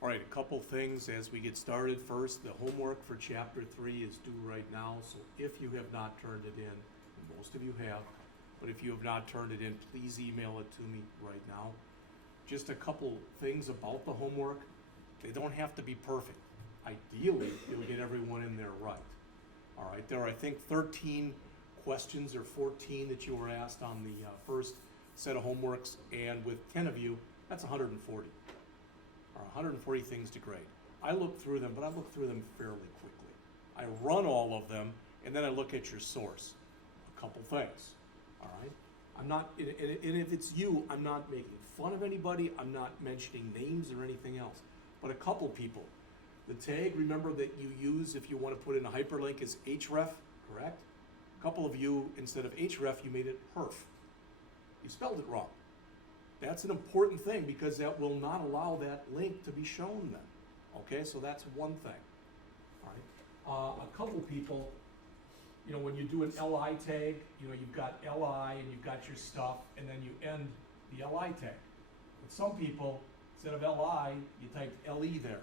All right, a couple things as we get started. First, the homework for Chapter 3 is due right now, so if you have not turned it in, and most of you have, but if you have not turned it in, please email it to me right now. Just a couple things about the homework. They don't have to be perfect. Ideally, you'll get everyone in there right. All right, there are, I think, 13 questions or 14 that you were asked on the first set of homeworks, and with 10 of you, that's 140. Or 140 things to grade. I look through them, but I look through them fairly quickly. I run all of them, and then I look at your source. A couple things, all right? I'm not, and if it's you, I'm not making fun of anybody, I'm not mentioning names or anything else, but a couple people. The tag, remember, that you use if you want to put in a hyperlink is href, correct? A couple of you, instead of href, you made it herf. You spelled it wrong. That's an important thing because that will not allow that link to be shown then. Okay, so that's one thing. All right. A couple people, you know, when you do an LI tag, you know, you've got LI and you've got your stuff, and then you end the LI tag. But some people, instead of LI, you typed LE there.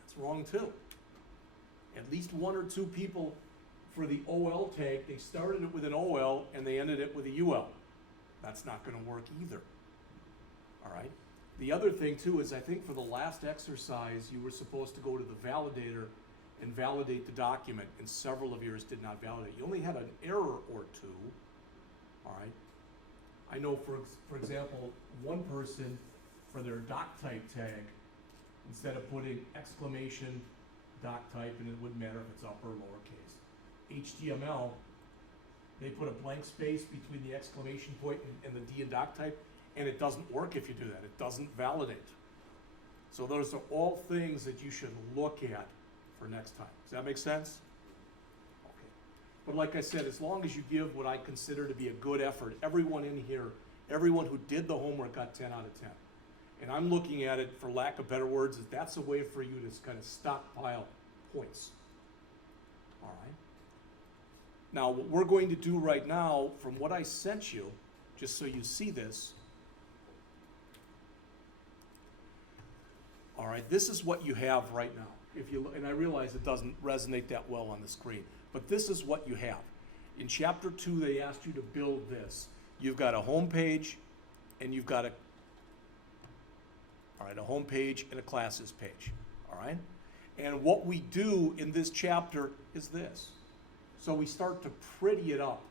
That's wrong too. At least one or two people for the OL tag, they started it with an OL and they ended it with a UL. That's not going to work either. All right. The other thing too is I think for the last exercise you were supposed to go to the validator and validate the document, and several of yours did not validate. You only had an error or two. All right. I know for example, one person for their doc type tag, instead of putting exclamation doc type, and it wouldn't matter if it's upper or lowercase, HTML, they put a blank space between the exclamation point and the D in doc type. And it doesn't work if you do that. It doesn't validate. So those are all things that you should look at for next time. Does that make sense? Okay. But like I said, as long as you give what I consider to be a good effort, everyone in here, everyone who did the homework got 10 out of 10. And I'm looking at it, for lack of better words, as that's a way for you to kind of stockpile points. All right. Now, what we're going to do right now, from what I sent you, just so you see this, all right, this is what you have right now. If you, and I realize it doesn't resonate that well on the screen, but this is what you have. In Chapter 2, they asked you to build this. You've got a home page, and you've got a home page and a classes page, all right? And what we do in this chapter is this. So we start to pretty it up,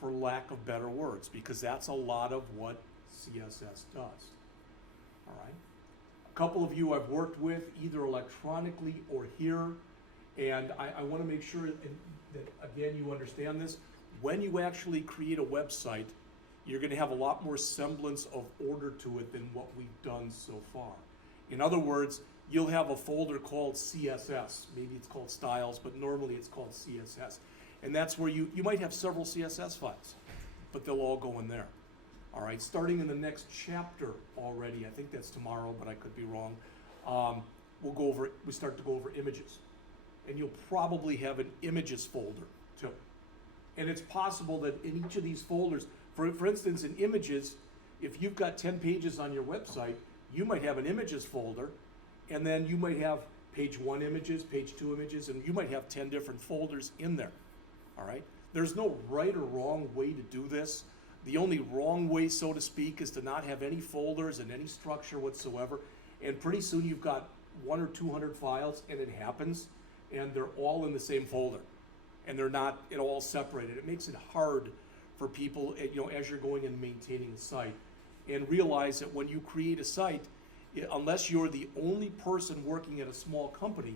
for lack of better words, because that's a lot of what CSS does, all right? A couple of you I've worked with either electronically or here, and I want to make sure that, again, you understand this. When you actually create a website, you're going to have a lot more semblance of order to it than what we've done so far. In other words, you'll have a folder called CSS. Maybe it's called styles, but normally it's called CSS. And that's where you might have several CSS files, but they'll all go in there. All right, starting in the next chapter already, I think that's tomorrow, but I could be wrong. We start to go over images. And you'll probably have an images folder too. And it's possible that in each of these folders, for instance, in images, if you've got 10 pages on your website, you might have an images folder, and then you might have page 1 images, page 2 images, and you might have 10 different folders in there. All right? There's no right or wrong way to do this. The only wrong way, so to speak, is to not have any folders and any structure whatsoever. And pretty soon you've got 100 or 200 files, and it happens, and they're all in the same folder. And they're not at all separated. It makes it hard for people, you know, as you're going and maintaining a site. And realize that when you create a site, unless you're the only person working at a small company,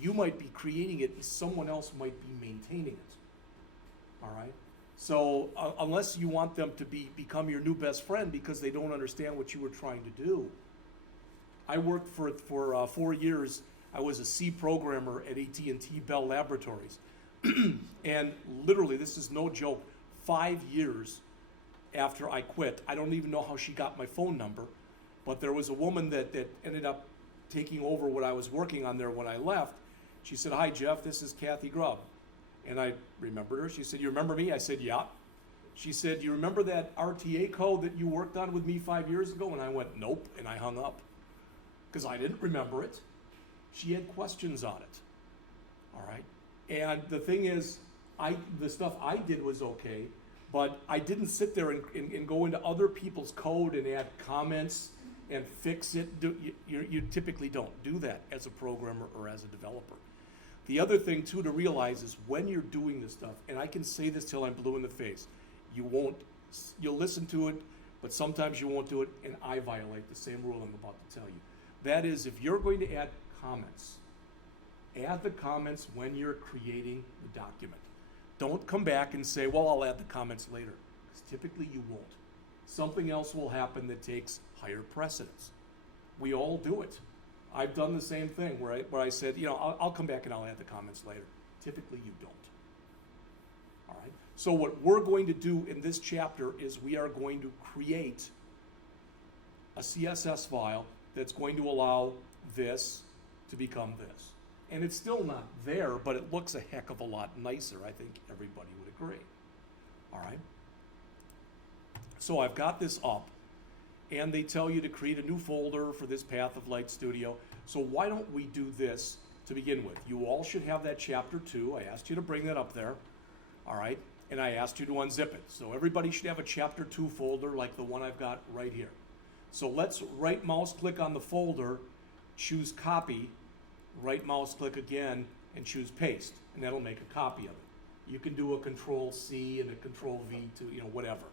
you might be creating it and someone else might be maintaining it. All right? So unless you want them to become your new best friend because they don't understand what you were trying to do. I worked for 4 years. I was a C programmer at AT&T Bell Laboratories. And literally, this is no joke, 5 years after I quit, I don't even know how she got my phone number, but there was a woman that ended up taking over what I was working on there when I left. She said, "Hi, Jeff, this is Kathy Grubb." And I remembered her. She said, "You remember me?" I said, "Yeah." She said, "Do you remember that RTA code that you worked on with me 5 years ago?" And I went, "Nope," and I hung up. because I didn't remember it. She had questions on it, all right? And the thing is, the stuff I did was okay, but I didn't sit there and go into other people's code and add comments and fix it. You typically don't do that as a programmer or as a developer. The other thing too to realize is when you're doing this stuff, and I can say this till I'm blue in the face, you'll listen to it, but sometimes you won't do it, and I violate the same rule I'm about to tell you. That is, if you're going to add comments, add the comments when you're creating the document. Don't come back and say, well, I'll add the comments later, because typically you won't. Something else will happen that takes higher precedence. We all do it. I've done the same thing where I said, I'll come back and I'll add the comments later. Typically you don't. All right? So what we're going to do in this chapter is we are going to create a CSS file that's going to allow this to become this. And it's still not there, but it looks a heck of a lot nicer. I think everybody would agree. All right? So I've got this up, and they tell you to create a new folder for this Path of Light Studio. So why don't we do this to begin with? You all should have that Chapter 2. I asked you to bring that up there. All right? And I asked you to unzip it. So everybody should have a Chapter 2 folder like the one I've got right here. So let's right mouse click on the folder, choose copy, right mouse click again, and choose paste, and that'll make a copy of it. You can do a Control C and a Control V to, whatever.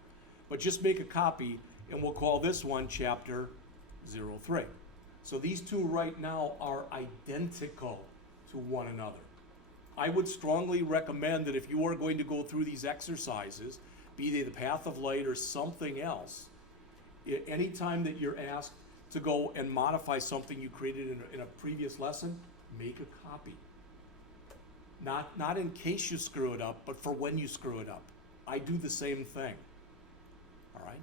But just make a copy, and we'll call this one Chapter 03. So these two right now are identical to one another. I would strongly recommend that if you are going to go through these exercises, be they the Path of Light or something else, anytime that you're asked to go and modify something you created in a previous lesson, make a copy. Not in case you screw it up, but for when you screw it up. I do the same thing. All right?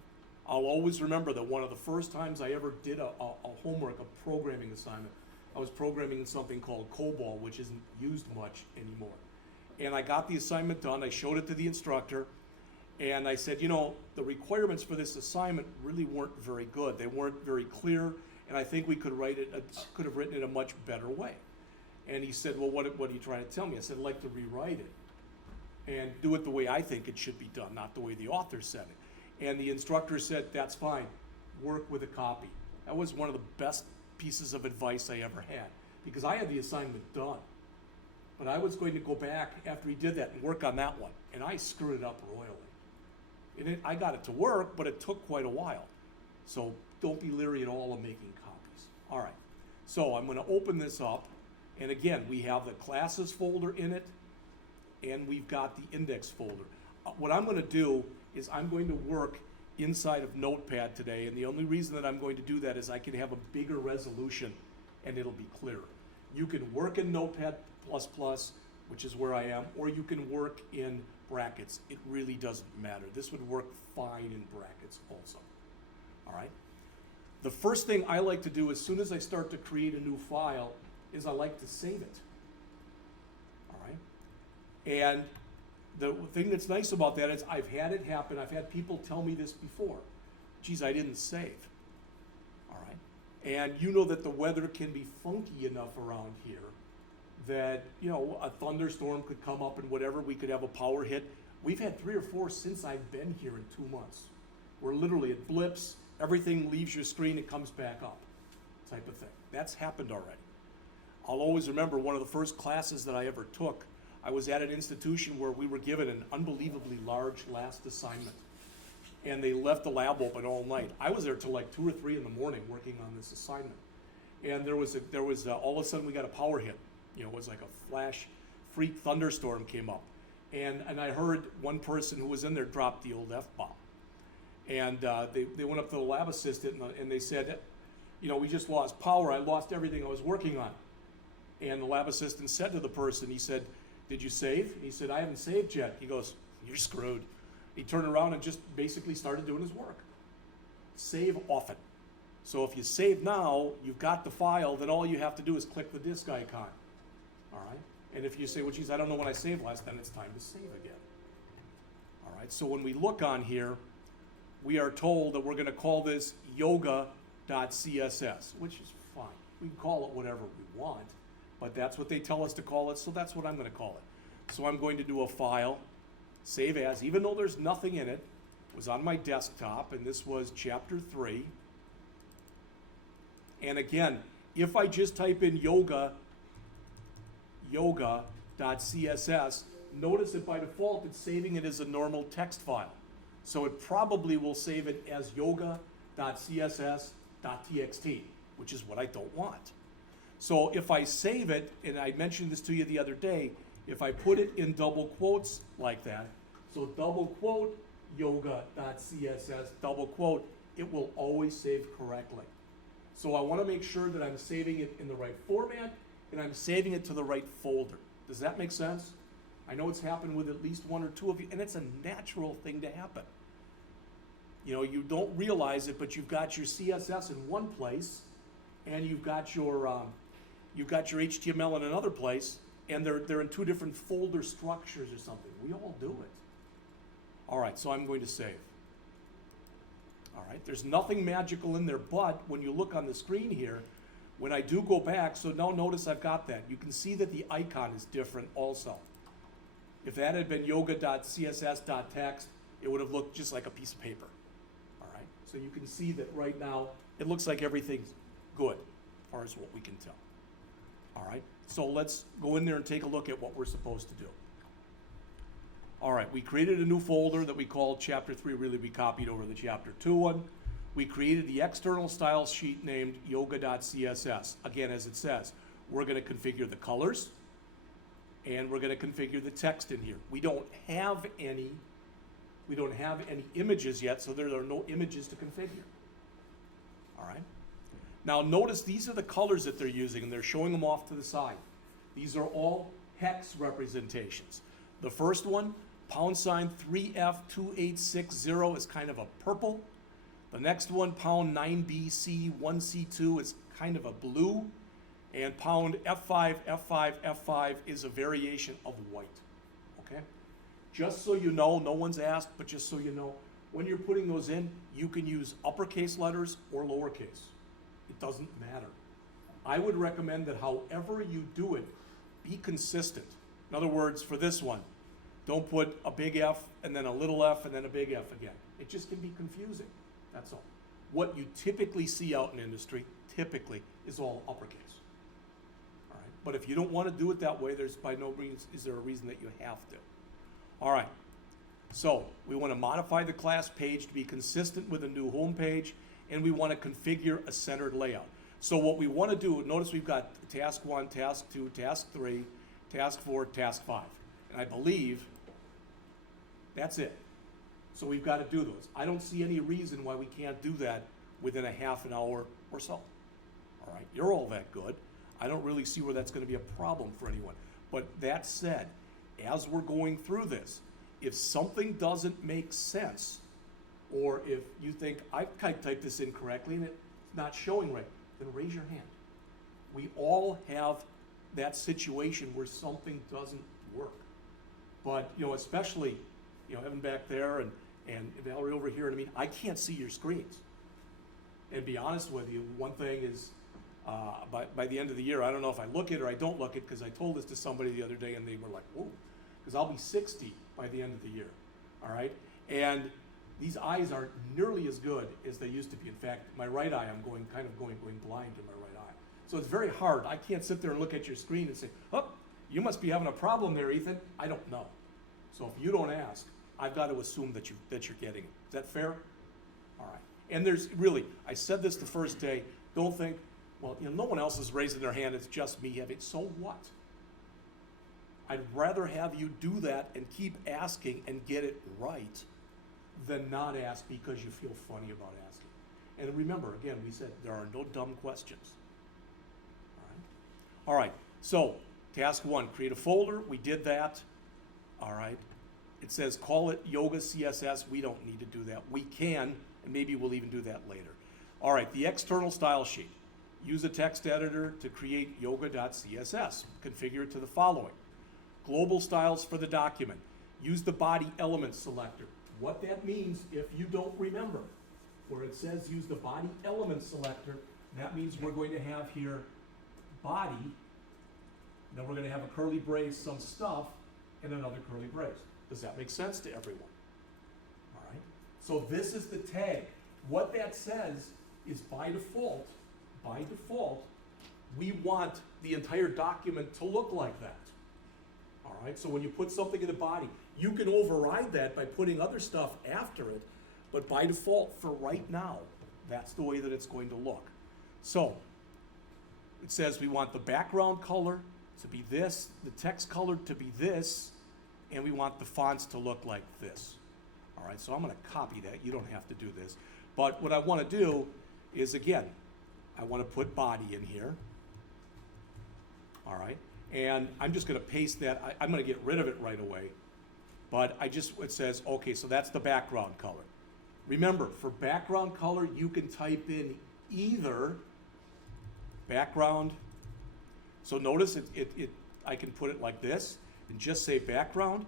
I'll always remember that one of the first times I ever did a homework, a programming assignment, I was programming in something called COBOL, which isn't used much anymore. And I got the assignment done, I showed it to the instructor, and I said, the requirements for this assignment really weren't very good. They weren't very clear, and I think we could have written it a much better way. And he said, well, what are you trying to tell me? I said, I'd like to rewrite it and do it the way I think it should be done, not the way the author said it. And the instructor said, that's fine, work with a copy. That was one of the best pieces of advice I ever had, because I had the assignment done. But I was going to go back after he did that and work on that one, and I screwed it up royally. And I got it to work, but it took quite a while. So don't be leery at all of making copies. All right, so I'm going to open this up, and again, we have the classes folder in it, and we've got the index folder. What I'm going to do is I'm going to work inside of Notepad today, and the only reason that I'm going to do that is I can have a bigger resolution and it'll be clearer. You can work in Notepad++, which is where I am, or you can work in brackets. It really doesn't matter. This would work fine in brackets also. All right? The first thing I like to do as soon as I start to create a new file is I like to save it. All right? And the thing that's nice about that is I've had it happen. I've had people tell me this before. Geez, I didn't save. All right? And you know that the weather can be funky enough around here that, a thunderstorm could come up and whatever, we could have a power hit. We've had 3 or 4 since I've been here in 2 months, where literally it blips, everything leaves your screen, it comes back up, type of thing. That's happened already. I'll always remember one of the first classes that I ever took, I was at an institution where we were given an unbelievably large last assignment, and they left the lab open all night. I was there till like 2 or 3 in the morning working on this assignment, and there was all of a sudden we got a power hit. It was like a flash, freak thunderstorm came up, and I heard one person who was in there drop the old F-bomb, and they went up to the lab assistant and they said, we just lost power. I lost everything I was working on, and the lab assistant said to the person, he said, did you save? He said, I haven't saved yet. He goes, you're screwed. He turned around and just basically started doing his work. Save often. So if you save now, you've got the file, then all you have to do is click the disk icon. All right? And if you say, well, geez, I don't know when I saved last, then it's time to save again. All right? So when we look on here, we are told that we're going to call this yoga.css, which is fine. We can call it whatever we want, but that's what they tell us to call it, so that's what I'm gonna call it. So I'm going to do a file, save as, even though there's nothing in it. It was on my desktop, and this was Chapter 3. And again, if I just type in yoga.css, notice that by default it's saving it as a normal text file. So it probably will save it as yoga.css.txt, which is what I don't want. So if I save it, and I mentioned this to you the other day, if I put it in double quotes like that, so double quote yoga.css, double quote, it will always save correctly. So I want to make sure that I'm saving it in the right format and I'm saving it to the right folder. Does that make sense? I know it's happened with at least one or two of you, and it's a natural thing to happen. You know, you don't realize it, but you've got your CSS in one place, and you've got your HTML in another place, and they're in two different folder structures or something. We all do it. All right, so I'm going to save. All right, there's nothing magical in there, but when you look on the screen here, when I do go back, so now notice I've got that. You can see that the icon is different also. If that had been yoga.css.text, it would have looked just like a piece of paper. All right, so you can see that right now, it looks like everything's good, as far as what we can tell. All right, so let's go in there and take a look at what we're supposed to do. All right, we created a new folder that we called Chapter 3, really we copied over the Chapter 2 one. We created the external style sheet named yoga.css. Again, as it says, we're gonna configure the colors, and we're gonna configure the text in here. We don't have any images yet, so there are no images to configure. All right. Now notice these are the colors that they're using, and they're showing them off to the side. These are all hex representations. The first one, $3F2860, is kind of a purple. The next one, $9BC1C2, is kind of a blue. And $F5F5F5 is a variation of white. Okay? Just so you know, no one's asked, but just so you know, when you're putting those in, you can use uppercase letters or lowercase. It doesn't matter. I would recommend that however you do it, be consistent. In other words, for this one, don't put a big F and then a little f and then a big F again. It just can be confusing, that's all. What you typically see out in industry, typically, is all uppercase. All right, but if you don't want to do it that way, there's by no means is there a reason that you have to. All right, so we want to modify the class page to be consistent with a new home page, and we want to configure a centered layout. So what we want to do, notice we've got task 1, task 2, task 3, task 4, task 5. And I believe that's it. So we've got to do those. I don't see any reason why we can't do that within a half an hour or so. All right, you're all that good. I don't really see where that's going to be a problem for anyone. But that said, as we're going through this, if something doesn't make sense, or if you think I've typed this incorrectly and it's not showing right, then raise your hand. We all have that situation where something doesn't work. But, you know, especially, you know, Evan back there and Valerie over here, and I mean, I can't see your screens. And be honest with you, one thing is, by the end of the year, I don't know if I look it or I don't look it, because I told this to somebody the other day and they were like, whoa, because I'll be 60 by the end of the year, all right? And these eyes aren't nearly as good as they used to be. In fact, my right eye, I'm going blind in my right eye. So it's very hard. I can't sit there and look at your screen and say, oh, you must be having a problem there, Ethan. I don't know. So if you don't ask, I've got to assume that you're getting it. Is that fair? All right. And there's really, I said this the first day, don't think, well, you know, no one else is raising their hand, it's just me having, so what? I'd rather have you do that and keep asking and get it right than not ask because you feel funny about asking. And remember, again, we said there are no dumb questions. All right, so task 1, create a folder. We did that. All right, it says call it Yoga CSS. We don't need to do that. We can, and maybe we'll even do that later. All right, the external style sheet. Use a text editor to create yoga.css. Configure it to the following. Global styles for the document. Use the body element selector. What that means, if you don't remember, where it says use the body element selector, That means we're going to have here body, then we're going to have a curly brace, some stuff, and another curly brace. Does that make sense to everyone? All right. So this is the tag. What that says is by default, we want the entire document to look like that. All right, so when you put something in the body, you can override that by putting other stuff after it, but by default, for right now, that's the way that it's going to look. So, it says we want the background color to be this, the text color to be this, and we want the fonts to look like this. All right, so I'm gonna copy that. You don't have to do this. But what I wanna do is, again, I wanna put body in here. All right, and I'm just gonna paste that. I'm gonna get rid of it right away. But it says, okay, so that's the background color. Remember, for background color, you can type in either background. So notice I can put it like this and just say background,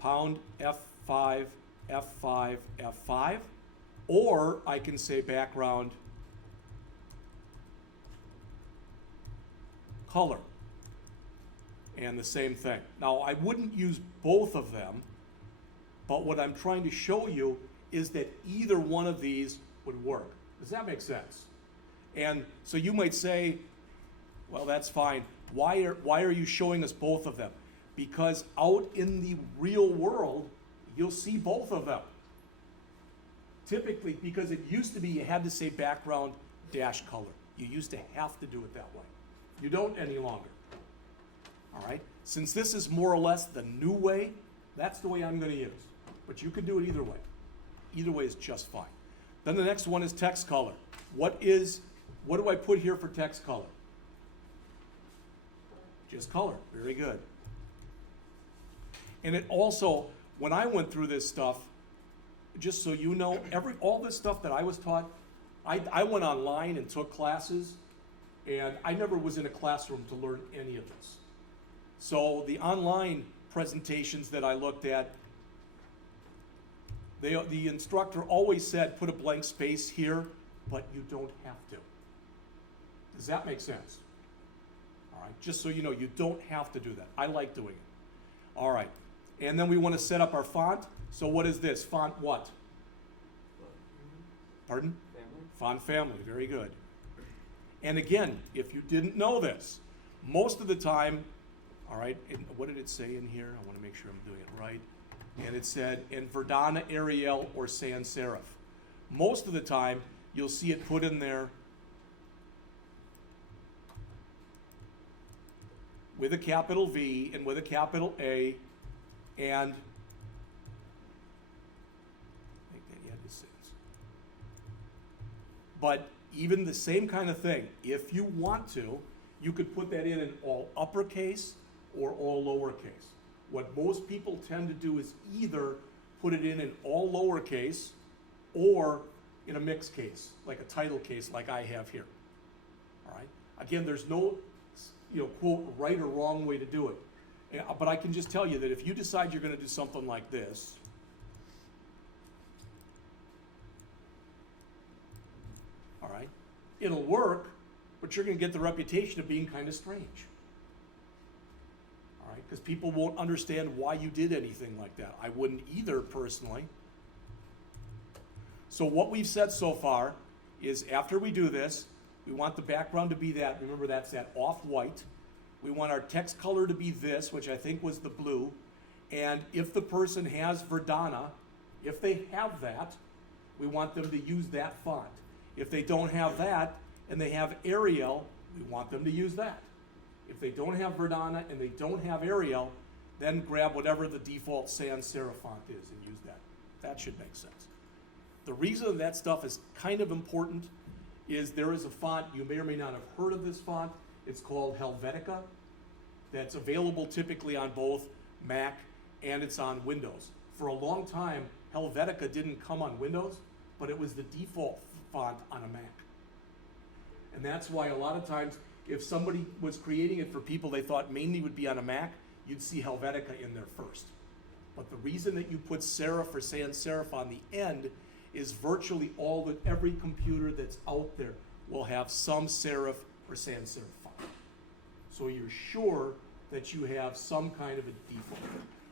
pound F5, F5, F5, or I can say background color, and the same thing. Now, I wouldn't use both of them, but what I'm trying to show you is that either one of these would work. Does that make sense? And so you might say, well, that's fine. Why are you showing us both of them? Because out in the real world, you'll see both of them. Typically, because it used to be you had to say background dash color. You used to have to do it that way. You don't any longer. All right? Since this is more or less the new way, that's the way I'm going to use. But you can do it either way. Either way is just fine. Then the next one is text color. What do I put here for text color? Just color. Very good. And it also, when I went through this stuff, just so you know, all this stuff that I was taught, I went online and took classes, and I never was in a classroom to learn any of this. So the online presentations that I looked at, the instructor always said, put a blank space here, but you don't have to. Does that make sense? All right, just so you know, you don't have to do that. I like doing it. All right, and then we want to set up our font. So what is this? Font what? Pardon? Family. Font family, very good. And again, if you didn't know this, most of the time, all right, and what did it say in here? I want to make sure I'm doing it right. And it said in Verdana, Arial, or sans serif. Most of the time, you'll see it put in there with a capital V and with a capital A, and but even the same kind of thing, if you want to, you could put that in all uppercase or all lowercase. What most people tend to do is either put it in all lowercase or in a mixed case, like a title case like I have here. All right? Again, there's no, quote, right or wrong way to do it. But I can just tell you that if you decide you're going to do something like this, all right, it'll work, but you're going to get the reputation of being kind of strange. All right, because people won't understand why you did anything like that. I wouldn't either, personally. So what we've said so far is after we do this, we want the background to be that, remember that's that off-white. We want our text color to be this, which I think was the blue. And if the person has Verdana, if they have that, we want them to use that font. If they don't have that and they have Arial, we want them to use that. If they don't have Verdana and they don't have Arial, then grab whatever the default sans serif font is and use that. That should make sense. The reason that stuff is kind of important is there is a font, you may or may not have heard of this font. It's called Helvetica. That's available typically on both Mac and it's on Windows. For a long time, Helvetica didn't come on Windows, but it was the default font on a Mac. And that's why a lot of times, if somebody was creating it for people they thought mainly would be on a Mac, you'd see Helvetica in there first. But the reason that you put serif or sans serif on the end is virtually every computer that's out there will have some serif or sans serif font. So you're sure that you have some kind of a default.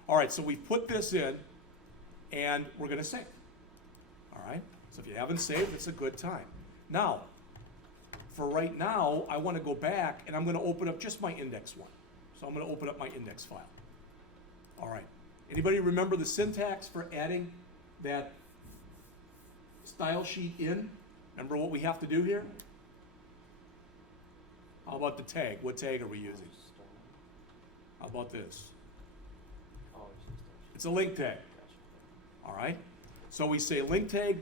All right, so we put this in, and we're going to save. All right, so if you haven't saved, it's a good time. Now, for right now, I want to go back, and I'm going to open up just my index one. So I'm going to open up my index file. All right, anybody remember the syntax for adding that style sheet in? Remember what we have to do here? How about the tag? What tag are we using? How about this? It's a link tag. All right? So we say link tag,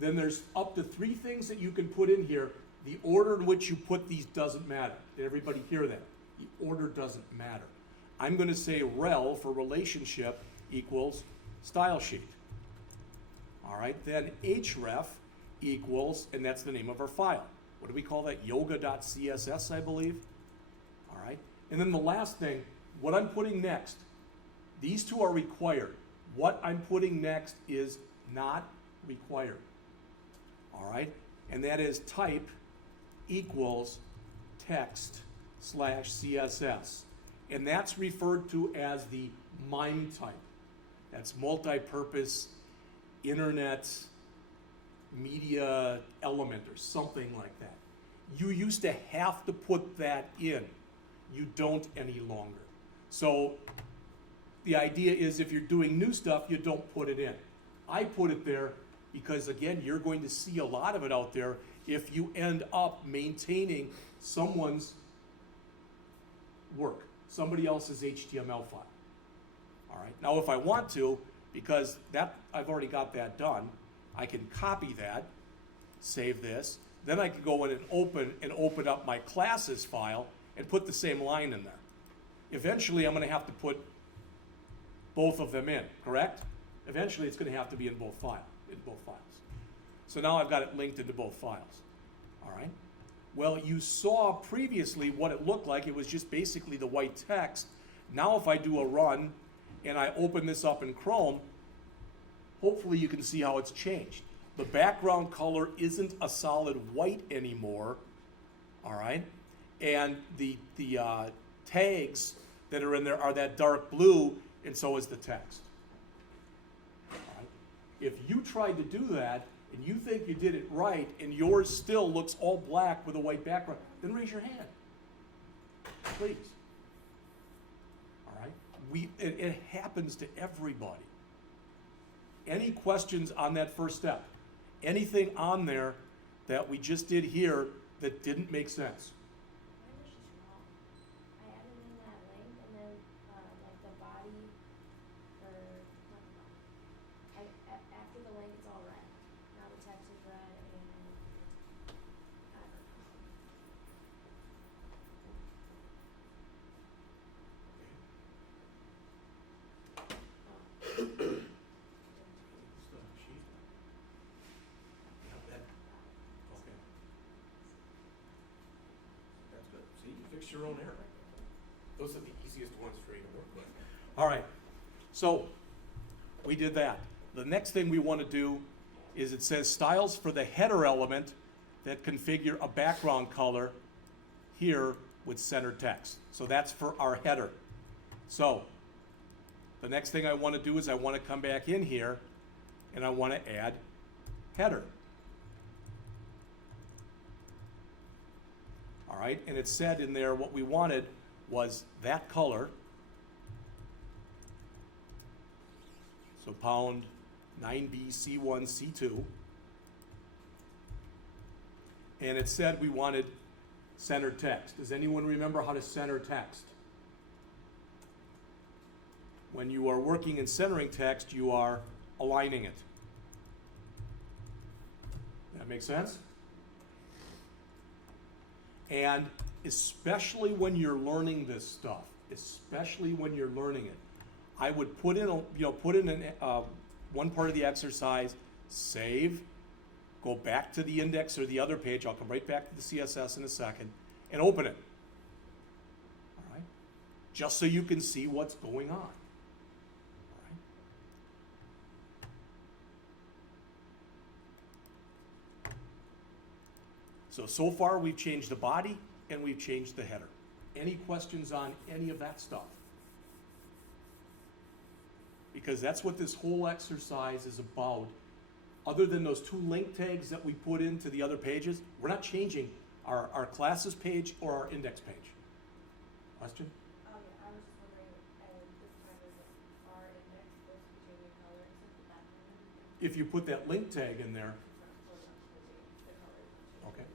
then there's up to 3 things that you can put in here. The order in which you put these doesn't matter. Did everybody hear that? The order doesn't matter. I'm going to say rel for relationship equals style sheet. All right, then href equals, and that's the name of our file. What do we call that? Yoga.css, I believe. All right, and then the last thing, what I'm putting next, these 2 are required. What I'm putting next is not required. All right, and that is type equals text/CSS. And that's referred to as the MIME type. That's multi-purpose internet media element or something like that. You used to have to put that in. You don't any longer. So the idea is if you're doing new stuff, you don't put it in. I put it there because, again, you're going to see a lot of it out there if you end up maintaining someone's work, somebody else's HTML file. All right. Now, if I want to, because that I've already got that done, I can copy that, save this, then I can go in and open up my classes file and put the same line in there. Eventually, I'm going to have to put both of them in, correct? Eventually, it's going to have to be in both files. So now I've got it linked into both files. All right. Well, you saw previously what it looked like. It was just basically the white text. Now if I do a run and I open this up in Chrome, hopefully you can see how it's changed. The background color isn't a solid white anymore, all right? And the tags that are in there are that dark blue, and so is the text. All right? If you tried to do that, and you think you did it right, and yours still looks all black with a white background, then raise your hand, please. All right? It happens to everybody. Any questions on that first step? Anything on there that we just did here that didn't make sense? Mine was just wrong. I added in that link and then like the body or not the body. After the link it's all red. Now the text is red and I don't know. Fix your own error. Those are the easiest ones for you to work with. All right, so we did that. The next thing we want to do is it says styles for the header element that configure a background color here with center text. So that's for our header. So the next thing I want to do is I want to come back in here and I want to add header. All right, and it said in there what we wanted was that color. So pound 9B C1 C2. And it said we wanted center text. Does anyone remember how to center text? When you are working in centering text, you are aligning it. That make sense? And especially when you're learning this stuff, I would put in one part of the exercise, save, go back to the index or the other page. I'll come right back to the CSS in a second and open it. All right, just so you can see what's going on. All right. So far, we've changed the body and we've changed the header. Any questions on any of that stuff? Because that's what this whole exercise is about. Other than those 2 link tags that we put into the other pages, we're not changing our classes page or our index page. Question? Yeah, I was just wondering, this time is our index supposed to be changing color except for that one? If you put that link tag in there, It's not supposed to change the color. okay.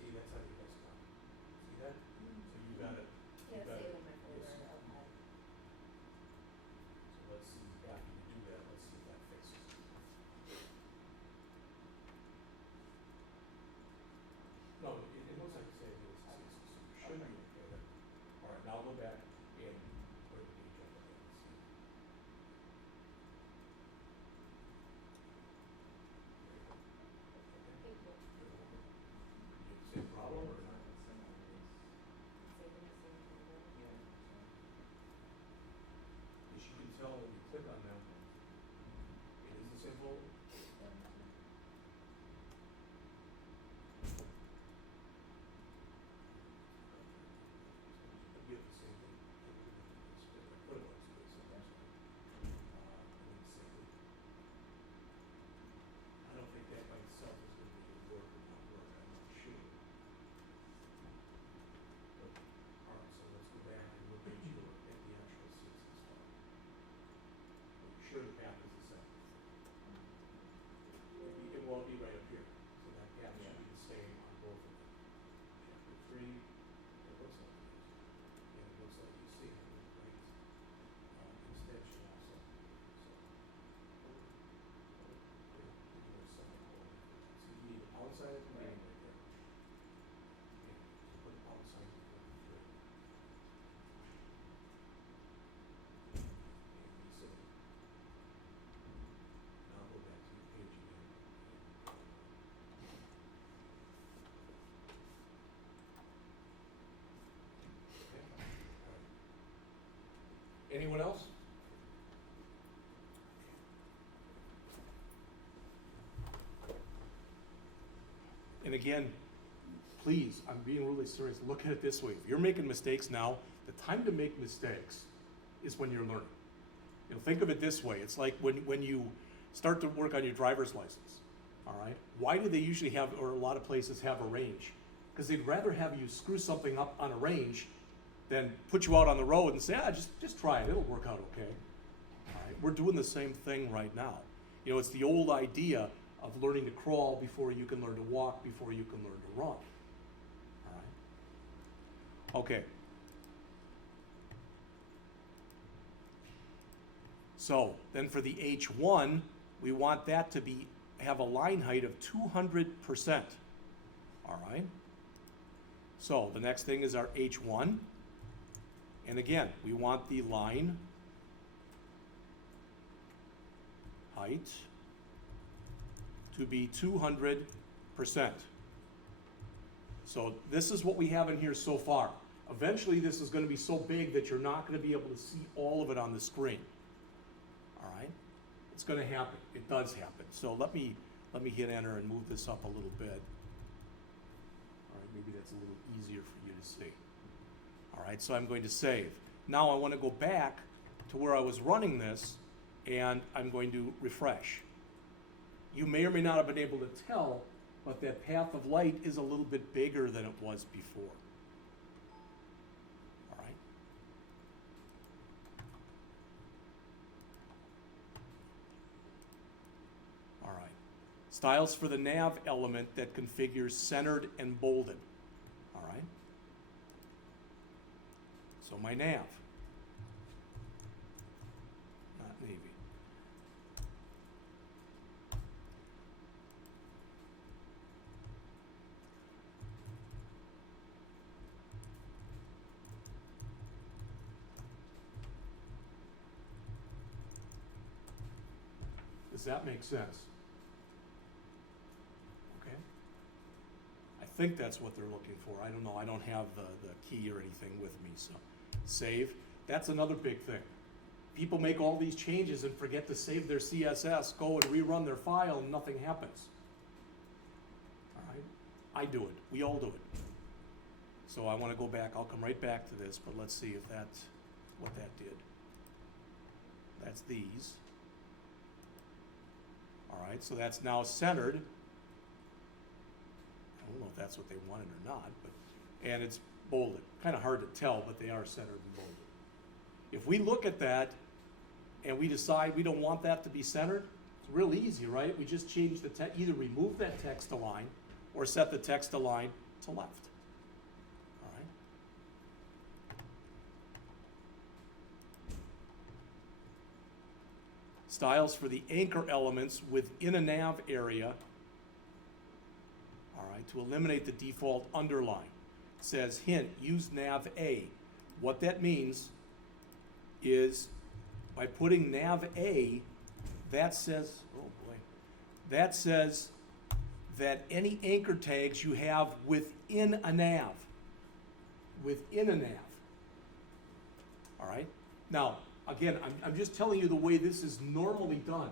See, that's how you guys come. See that? So you got it. Yeah, got save it. in my folder, Yes. okay. So let's see, after you do that, let's see if that fixes it. No, it looks like it's saved, so it should be okay then. All right, now go back and put the page up again, see. There you go. Okay. Thank you. You have the same problem or not? Save in the same folder. As you can tell when you click on them, it is the same folder. You have the same thing. Put it on space, so that's fine. And then save it. I don't think that by itself is gonna be a work or not work, I'm not sure. But, alright, so let's go back and look at the actual seats and stuff. Make sure the path is the same. It won't be right up here, so that path should be the same on both of them. Chapter 3, it looks like it is. And it looks like you see it with great extension also. So, so you need outside of the lane right there. Okay, so put outside of the 3. And we say, now go back to your page again. Okay, all right. Anyone else? And again, please, I'm being really serious, look at it this way. If you're making mistakes now, the time to make mistakes is when you're learning. You know, think of it this way. It's like when you start to work on your driver's license, all right? Why do they usually have, or a lot of places have a range? Because they'd rather have you screw something up on a range than put you out on the road and say, just try it, it'll work out okay. All right? We're doing the same thing right now. You know, it's the old idea of learning to crawl before you can learn to walk, before you can learn to run. All right? Okay. So then for the H1, we want that to have a line height of 200%. All right? So the next thing is our H1. And again, we want the line height to be 200%. So this is what we have in here so far. Eventually this is going to be so big that you're not going to be able to see all of it on the screen. All right? It's going to happen. It does happen. So let me hit enter and move this up a little bit. All right, maybe that's a little easier for you to see. All right, so I'm going to save. Now I want to go back to where I was running this, and I'm going to refresh. You may or may not have been able to tell, but that path of light is a little bit bigger than it was before. All right? Styles for the nav element that configures centered and bolded. All right? So my nav, not Navy. Does that make sense? Okay. I think that's what they're looking for. I don't know. I don't have the key or anything with me, so save. That's another big thing. People make all these changes and forget to save their CSS, go and rerun their file, and nothing happens. All right? I do it. We all do it. So I want to go back. I'll come right back to this, but let's see if that's what that did. That's these. All right, so that's now centered. I don't know if that's what they wanted or not, but, and it's bolded. Kind of hard to tell, but they are centered and bolded. If we look at that and we decide we don't want that to be centered, it's real easy, right? We just change the text, either remove that text align or set the text align to left. All right. Styles for the anchor elements within a nav area, all right, to eliminate the default underline. It says, hint, use nav A. What that means is by putting nav A, that says, oh boy, that says that any anchor tags you have within a nav, all right? Now, again, I'm just telling you the way this is normally done.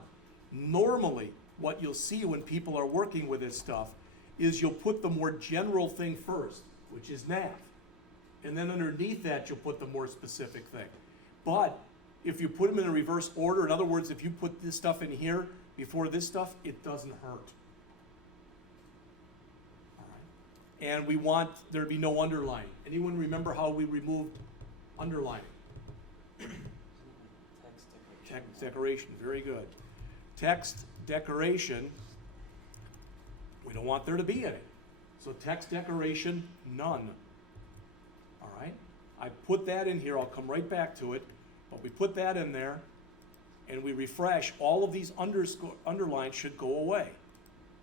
Normally, what you'll see when people are working with this stuff is you'll put the more general thing first, which is nav. And then underneath that, you'll put the more specific thing. But if you put them in a reverse order, in other words, if you put this stuff in here before this stuff, it doesn't hurt. All right? And we want there to be no underlining. Anyone remember how we removed underlining? Text decoration, very good. Text decoration, we don't want there to be any. So text decoration, none. All right? I put that in here, I'll come right back to it, but we put that in there and we refresh, all of these underlines should go away.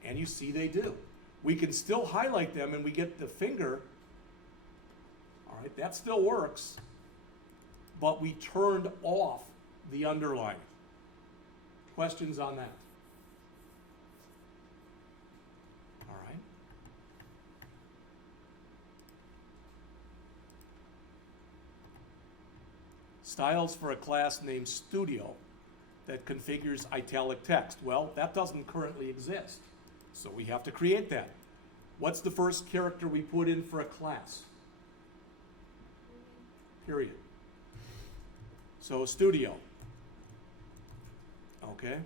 And you see they do. We can still highlight them and we get the finger, all right, that still works, but we turned off the underline. Questions on that? All right. Styles for a class named Studio that configures italic text. Well, that doesn't currently exist, so we have to create that. What's the first character we put in for a class? Period. So Studio. Okay.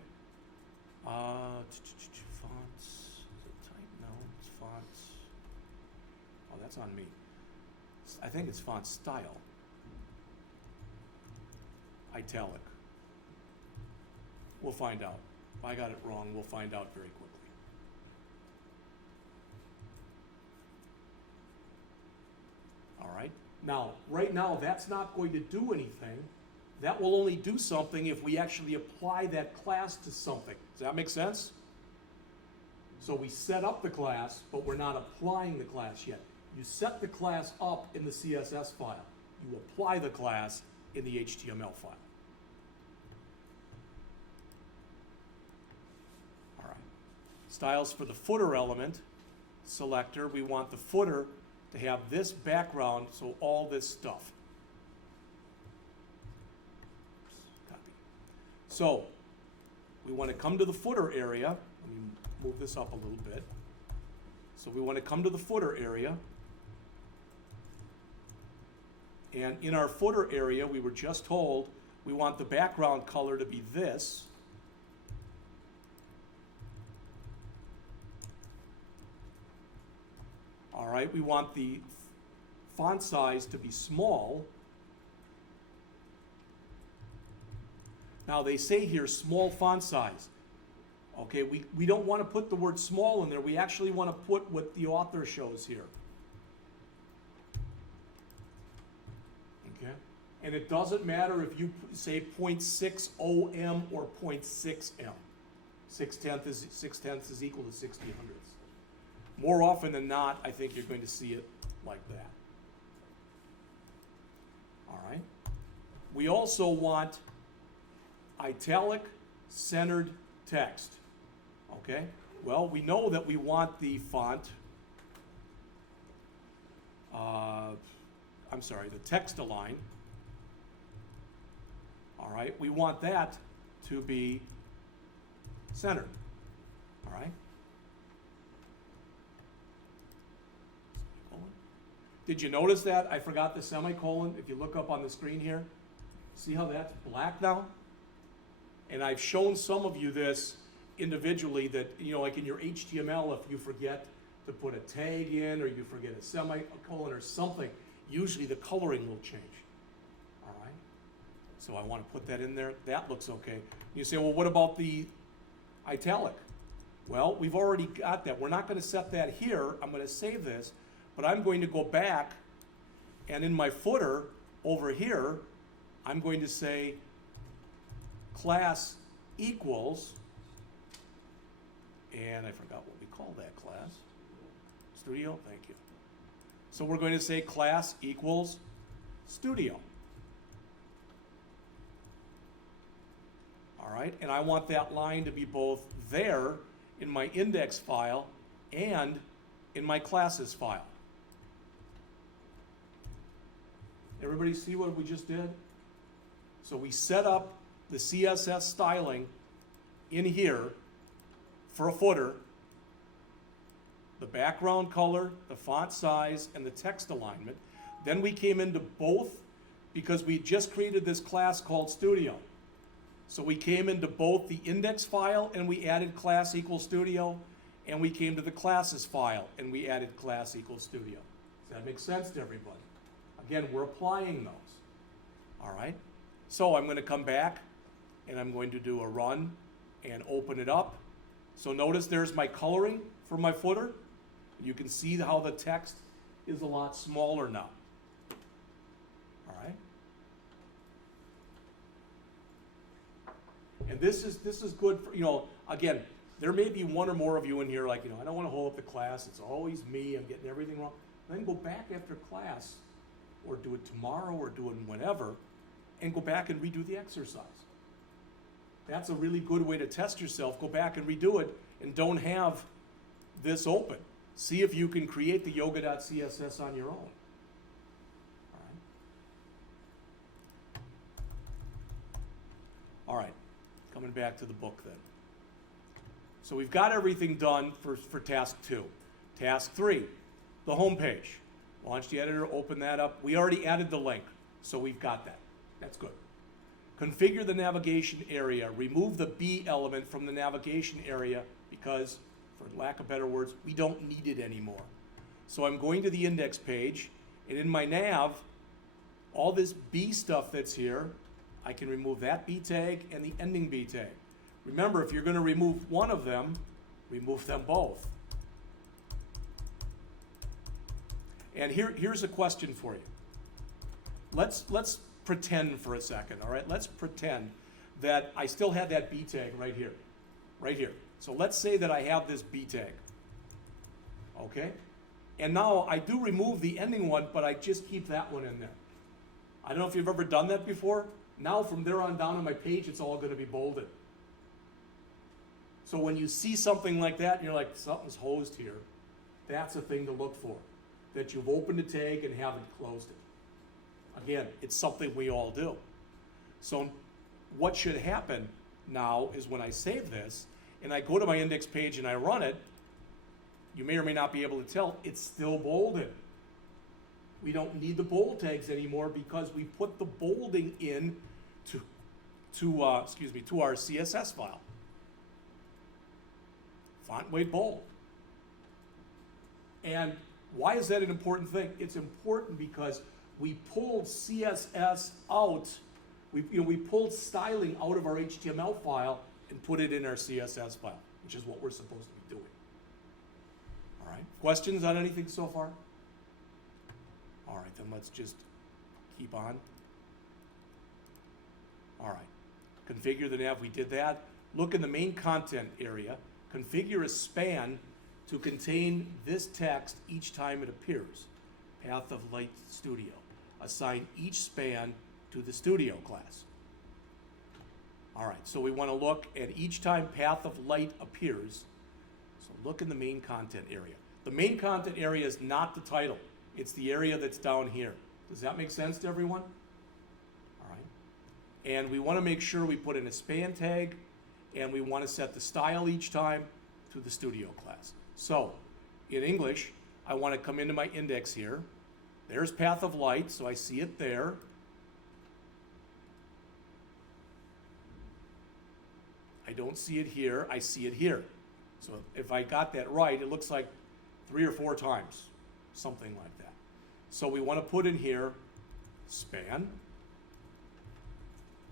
Fonts. Is it type? No, it's fonts. Oh, that's on me. I think it's font style. Italic. We'll find out. If I got it wrong, we'll find out very quickly. All right. Now, right now, that's not going to do anything. That will only do something if we actually apply that class to something. Does that make sense? So we set up the class, but we're not applying the class yet. You set the class up in the CSS file. You apply the class in the HTML file. All right. Styles for the footer element selector. We want the footer to have this background, so all this stuff. So, we want to come to the footer area. Let me move this up a little bit. So we want to come to the footer area. And in our footer area, we were just told we want the background color to be this. All right, we want the font size to be small. Now they say here small font size. Okay, we don't want to put the word small in there. We actually want to put what the author shows here. Okay? And it doesn't matter if you say 0.60 m or 0.6 m. 6/10 is equal to 60 hundredths. More often than not, I think you're going to see it like that. All right? We also want italic centered text. Okay? Well, we know that we want the font, the text align. All right? We want that to be centered. All right? Did you notice that? I forgot the semicolon. If you look up on the screen here, see how that's black now? And I've shown some of you this individually that, like in your HTML, if you forget to put a tag in or you forget a semicolon or something, usually the coloring will change. All right? So I want to put that in there. That looks okay. You say, well, what about the italic? Well, we've already got that. We're not going to set that here. I'm going to save this, but I'm going to go back, and in my footer over here, I'm going to say class equals, and I forgot what we call that class. Studio, thank you. So we're going to say class equals studio. All right, and I want that line to be both there in my index file and in my classes file. Everybody see what we just did? So we set up the CSS styling in here for a footer, the background color, the font size, and the text alignment. Then we came into both, because we just created this class called Studio. So we came into both the index file and we added class equals studio, and we came to the classes file and we added class equals studio. Does that make sense to everybody? Again, we're applying those. All right? So I'm going to come back and I'm going to do a run and open it up. So notice there's my coloring for my footer. You can see how the text is a lot smaller now. All right? And this is good for, again, there may be one or more of you in here like, I don't want to hold up the class. It's always me. I'm getting everything wrong. Then go back after class, or do it tomorrow, or do it whenever, and go back and redo the exercise. That's a really good way to test yourself. Go back and redo it, and don't have this open. See if you can create the yoga.css on your own. All right, coming back to the book then. So we've got everything done for task 2. Task 3, the home page. Launch the editor, open that up. We already added the link, so we've got that. That's good. Configure the navigation area. Remove the B element from the navigation area because, for lack of better words, we don't need it anymore. So I'm going to the index page, and in my nav, all this B stuff that's here, I can remove that B tag and the ending B tag. Remember, if you're going to remove one of them, remove them both. And here's a question for you. Let's pretend for a second, all right? Let's pretend that I still have that B tag right here, right here. So let's say that I have this B tag, okay? And now I do remove the ending one, but I just keep that one in there. I don't know if you've ever done that before. Now from there on down on my page, it's all going to be bolded. So when you see something like that, and you're like, something's hosed here, that's a thing to look for, that you've opened a tag and haven't closed it. Again, it's something we all do. So what should happen now is when I save this, and I go to my index page and I run it, you may or may not be able to tell, it's still bolded. We don't need the bold tags anymore because we put the bolding in to our CSS file. Font weight bold. And why is that an important thing? It's important because we pulled CSS out. We pulled styling out of our HTML file and put it in our CSS file. which is what we're supposed to be doing. All right, questions on anything so far? All right, then let's just keep on. All right, configure the nav, we did that. Look in the main content area, configure a span to contain this text each time it appears. Path of Light Studio. Assign each span to the Studio class. All right, so we want to look at each time Path of Light appears. So look in the main content area. The main content area is not the title. It's the area that's down here. Does that make sense to everyone? All right. And we want to make sure we put in a span tag, and we want to set the style each time to the Studio class. So in English, I want to come into my index here. There's Path of Light, so I see it there. I don't see it here, I see it here. So if I got that right, it looks like 3 or 4 times, something like that. So we want to put in here span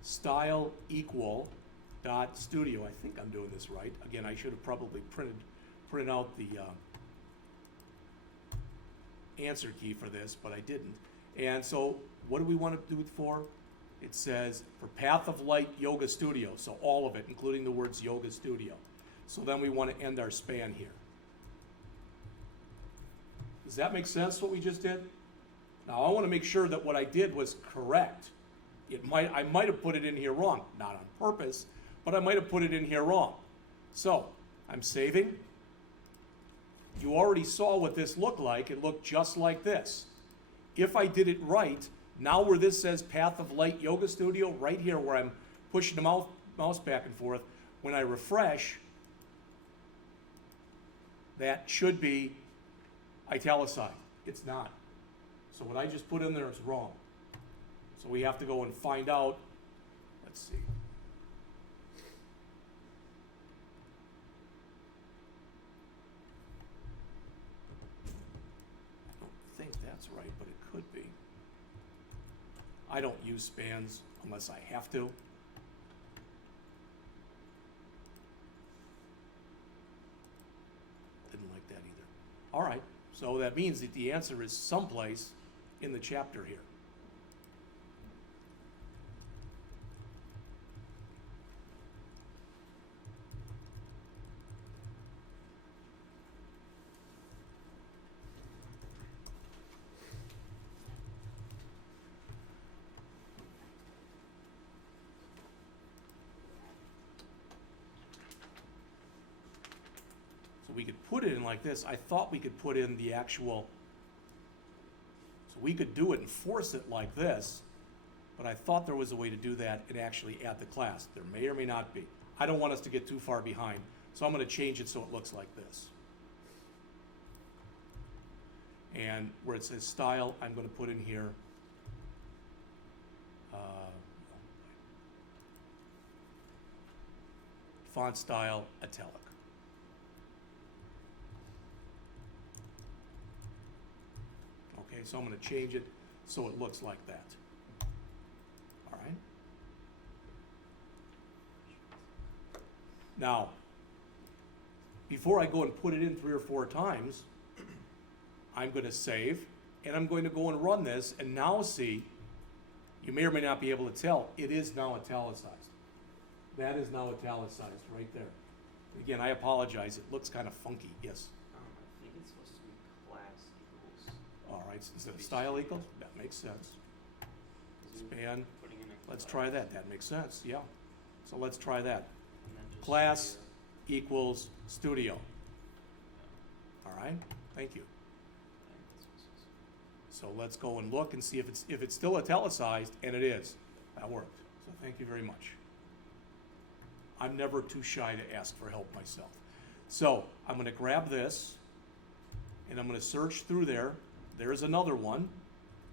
style equal dot studio. I think I'm doing this right. Again, I should have probably printed out the answer key for this, but I didn't. And so what do we want to do it for? It says for Path of Light Yoga Studio, so all of it, including the words Yoga Studio. So then we want to end our span here. Does that make sense, what we just did? Now I want to make sure that what I did was correct. I might have put it in here wrong, not on purpose, but I might have put it in here wrong. So I'm saving. You already saw what this looked like. It looked just like this. If I did it right, now where this says Path of Light Yoga Studio, right here where I'm pushing the mouse back and forth, when I refresh, that should be italicized. It's not. So what I just put in there is wrong. So we have to go and find out. Let's see. I don't think that's right, but it could be. I don't use spans unless I have to. Didn't like that either. All right, so that means that the answer is someplace in the chapter here. We could put it in like this. I thought we could put in the actual, so we could do it and force it like this, but I thought there was a way to do that and actually add the class. There may or may not be. I don't want us to get too far behind, so I'm going to change it so it looks like this. And where it says style, I'm going to put in here font style italic. Okay, so I'm going to change it so it looks like that. All right. Now, before I go and put it in 3 or 4 times, I'm going to save, and I'm going to go and run this, and now see, you may or may not be able to tell, it is now italicized. That is now italicized right there. Again, I apologize, it looks kind of funky, yes. I think it's supposed to be class equals. All right, so instead of style equals, that makes sense. Span, Putting in a let's class. try that, that makes sense, yeah. So let's try that. And then just Class here. equals studio. All right, thank you. I think that's what it says. So let's go and look and see if it's still italicized, and it is. That worked, so thank you very much. I'm never too shy to ask for help myself. So I'm going to grab this, and I'm going to search through there. There's another one,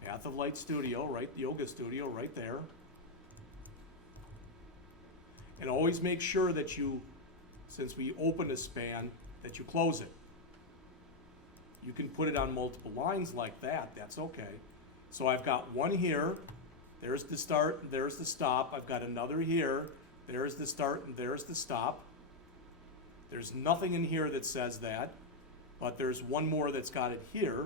Path of Light Studio, right? Yoga Studio, right there. And always make sure that you, since we opened a span, that you close it. You can put it on multiple lines like that, that's okay. So I've got one here, there's the start, and there's the stop. I've got another here, there's the start, and there's the stop. There's nothing in here that says that, but there's one more that's got it here.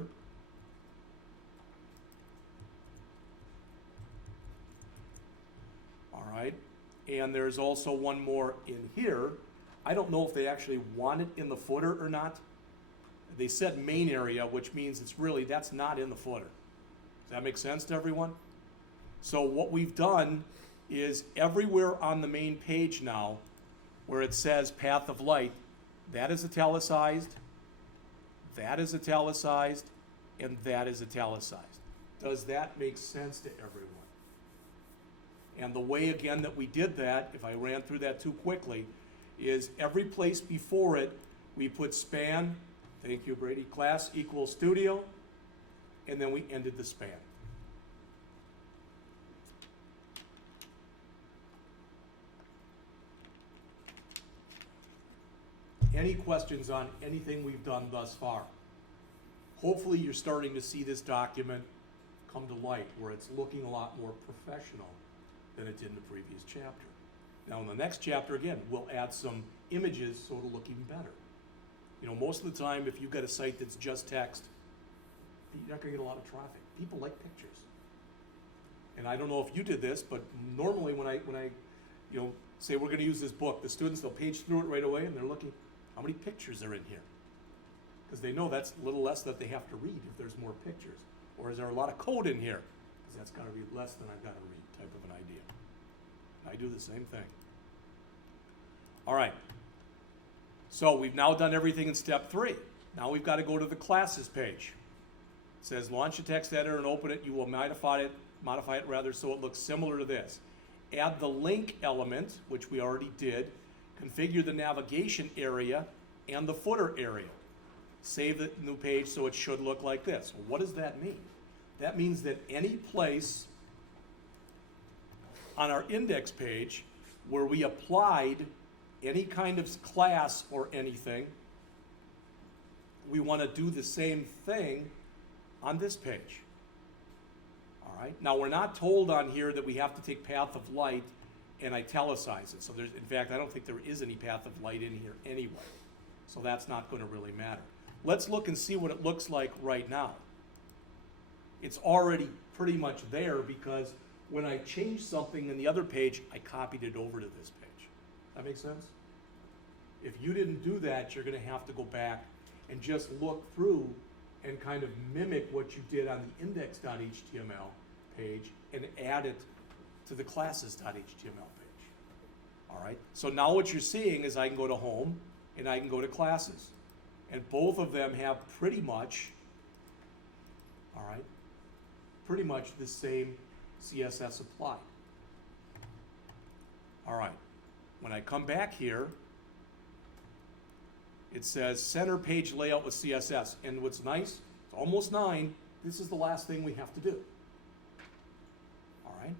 All right, and there's also one more in here. I don't know if they actually want it in the footer or not. They said main area, which means it's really, that's not in the footer. Does that make sense to everyone? So what we've done is everywhere on the main page now, where it says path of light, that is italicized, that is italicized, and that is italicized. Does that make sense to everyone? And the way, again, that we did that, if I ran through that too quickly, is every place before it, we put span, thank you, Brady, class equals studio, and then we ended the span. Any questions on anything we've done thus far? Hopefully you're starting to see this document come to light where it's looking a lot more professional than it did in the previous chapter. Now in the next chapter, again, we'll add some images so it'll look even better. You know, most of the time, if you've got a site that's just text, you're not gonna get a lot of traffic. People like pictures. And I don't know if you did this, but normally when I say we're gonna use this book, the students, they'll page through it right away and they're looking, how many pictures are in here? Because they know that's a little less that they have to read if there's more pictures. Or is there a lot of code in here? Because that's gotta be less than I've gotta read, type of an idea. I do the same thing. All right. So we've now done everything in step 3. Now we've got to go to the classes page. It says launch a text editor and open it. You will modify it so it looks similar to this. Add the link element, which we already did. Configure the navigation area and the footer area. Save the new page so it should look like this. Well, what does that mean? That means that any place on our index page where we applied any kind of class or anything, we want to do the same thing on this page. All right. Now we're not told on here that we have to take path of light and italicize it. So there's, in fact, I don't think there is any path of light in here anyway. So that's not going to really matter. Let's look and see what it looks like right now. It's already pretty much there because when I changed something in the other page, I copied it over to this page. That makes sense? If you didn't do that, you're going to have to go back and just look through and kind of mimic what you did on the index.html page and add it to the classes.html page. All right? So now what you're seeing is I can go to home and I can go to classes. And both of them have pretty much, all right, pretty much the same CSS applied. All right. When I come back here, it says center page layout with CSS. And what's nice, it's almost 9. This is the last thing we have to do. All right.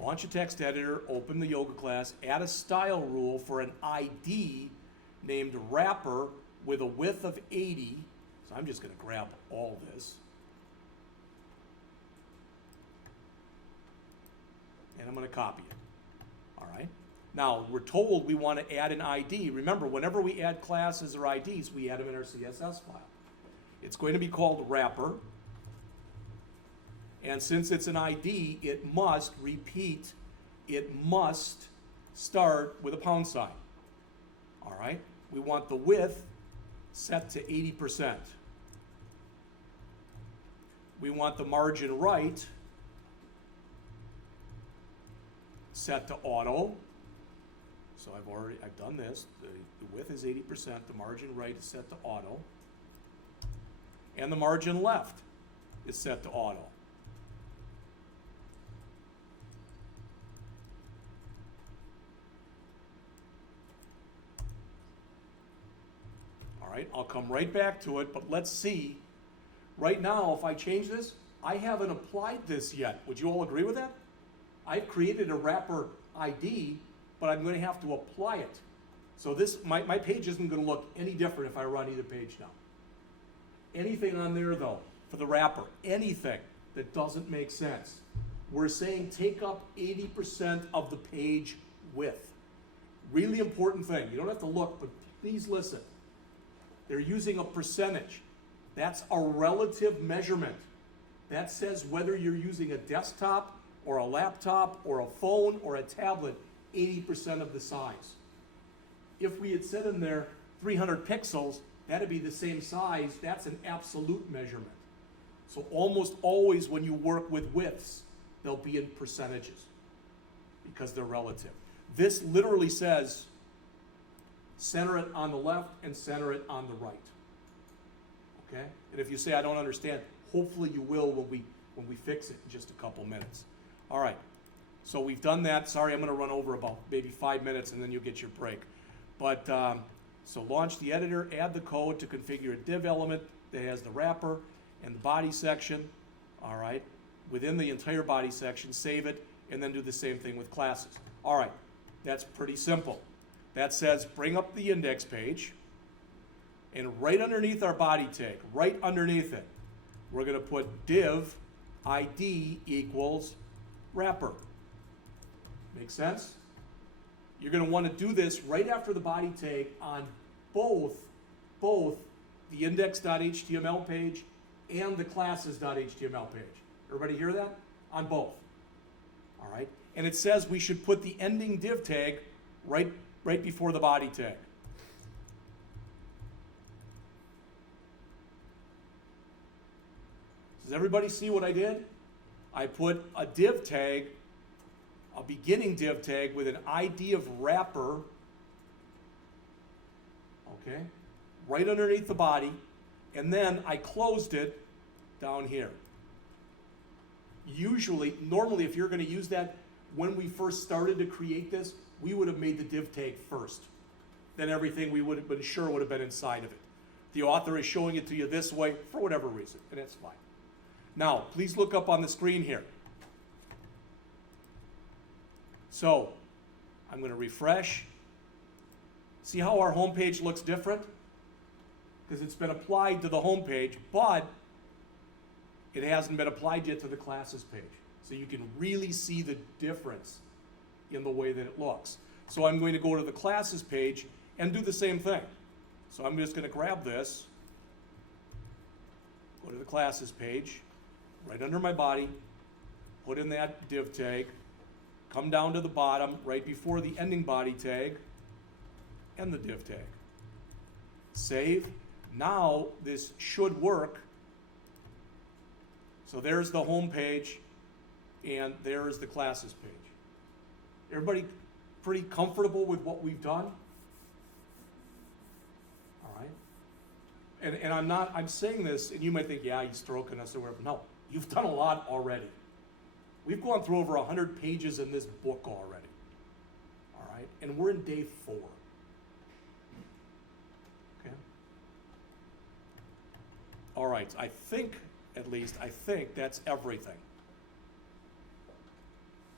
Launch a text editor, open the yoga class, add a style rule for an ID named wrapper with a width of 80. So I'm just going to grab all this. And I'm going to copy it. All right. Now, we're told we want to add an ID. Remember, whenever we add classes or IDs, we add them in our CSS file. It's going to be called wrapper. And since it's an ID, it must repeat, it must start with a pound sign. All right? We want the width set to 80%. We want the margin right set to auto. So I've done this. The width is 80%, the margin right is set to auto. And the margin left is set to auto. All right, I'll come right back to it, but let's see. Right now, if I change this, I haven't applied this yet. Would you all agree with that? I've created a wrapper ID, but I'm going to have to apply it. So this, my page isn't going to look any different if I run either page now. Anything on there though, for the wrapper, anything that doesn't make sense, we're saying take up 80% of the page width. Really important thing. You don't have to look, but please listen. They're using a percentage. That's a relative measurement. That says whether you're using a desktop or a laptop or a phone or a tablet, 80% of the size. If we had said in there 300 pixels, that'd be the same size. That's an absolute measurement. So almost always when you work with widths, they'll be in percentages because they're relative. This literally says center it on the left and center it on the right. Okay? And if you say I don't understand, hopefully you will when we fix it in just a couple minutes. All right. So we've done that. Sorry, I'm going to run over about maybe 5 minutes and then you'll get your break. But so launch the editor, add the code to configure a div element that has the wrapper and the body section. All right. Within the entire body section, save it, and then do the same thing with classes. All right. That's pretty simple. That says bring up the index page, and right underneath our body tag, right underneath it, we're going to put div ID equals wrapper. Make sense? You're going to want to do this right after the body tag on both the index.html page and the classes.html page. Everybody hear that? On both. All right? And it says we should put the ending div tag right before the body tag. Does everybody see what I did? I put a div tag, a beginning div tag with an ID of wrapper, okay, right underneath the body, and then I closed it down here. Normally, if you're going to use that, when we first started to create this, we would have made the div tag first. Then everything we would have been sure would have been inside of it. The author is showing it to you this way for whatever reason, and that's fine. Now, please look up on the screen here. So, I'm going to refresh. See how our home page looks different? Because it's been applied to the home page, but it hasn't been applied yet to the classes page. So you can really see the difference in the way that it looks. So I'm going to go to the classes page and do the same thing. So I'm just going to grab this, go to the classes page, right under my body, put in that div tag, come down to the bottom, right before the ending body tag, and the div tag. Save. Now this should work. So there's the home page, and there's the classes page. Everybody pretty comfortable with what we've done? All right. And I'm saying this, and you might think, yeah, he's stroking us or whatever. No, you've done a lot already. We've gone through over 100 pages in this book already. All right. And we're in day 4. Okay. All right. I think that's everything.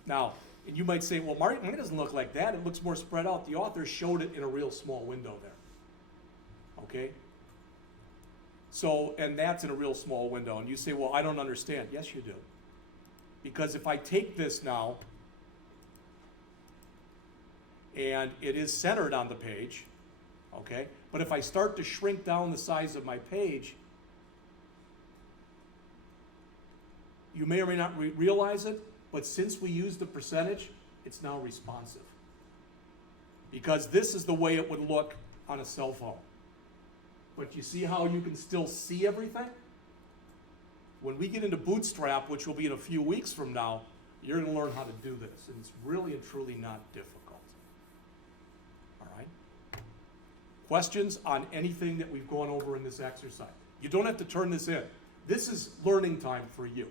Now, and you might say, well, Marty, mine doesn't look like that. It looks more spread out. The author showed it in a real small window there. Okay? So, and that's in a real small window. And you say, well, I don't understand. Yes, you do. Because if I take this now, and it is centered on the page, okay? But if I start to shrink down the size of my page, you may or may not realize it, but since we used the percentage, it's now responsive. Because this is the way it would look on a cell phone. But you see how you can still see everything? When we get into Bootstrap, which will be in a few weeks from now, you're going to learn how to do this. And it's really and truly not difficult. All right? Questions on anything that we've gone over in this exercise? You don't have to turn this in. This is learning time for you.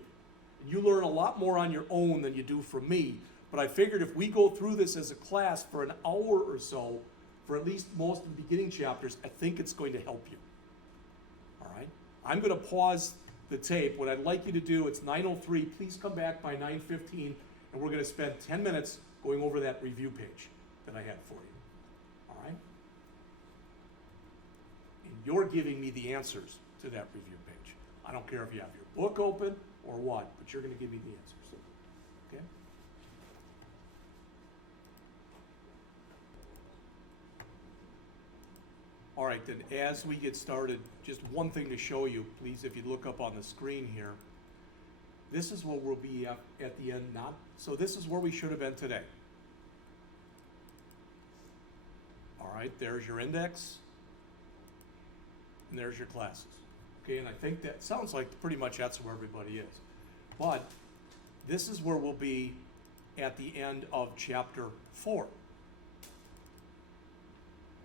You learn a lot more on your own than you do from me, but I figured if we go through this as a class for an hour or so, for at least most of the beginning chapters, I think it's going to help you. All right? I'm going to pause the tape. What I'd like you to do, it's 9:03, please come back by 9:15, and we're going to spend 10 minutes going over that review page that I had for you. All right? And you're giving me the answers to that review page. I don't care if you have your book open or what, but you're going to give me the answers. Okay? All right, then as we get started, just one thing to show you, please, if you look up on the screen here, this is where we'll be at the end, so this is where we should have been today. All right, there's your index, and there's your classes. Okay, and I think that sounds like pretty much that's where everybody is. But this is where we'll be at the end of Chapter 4.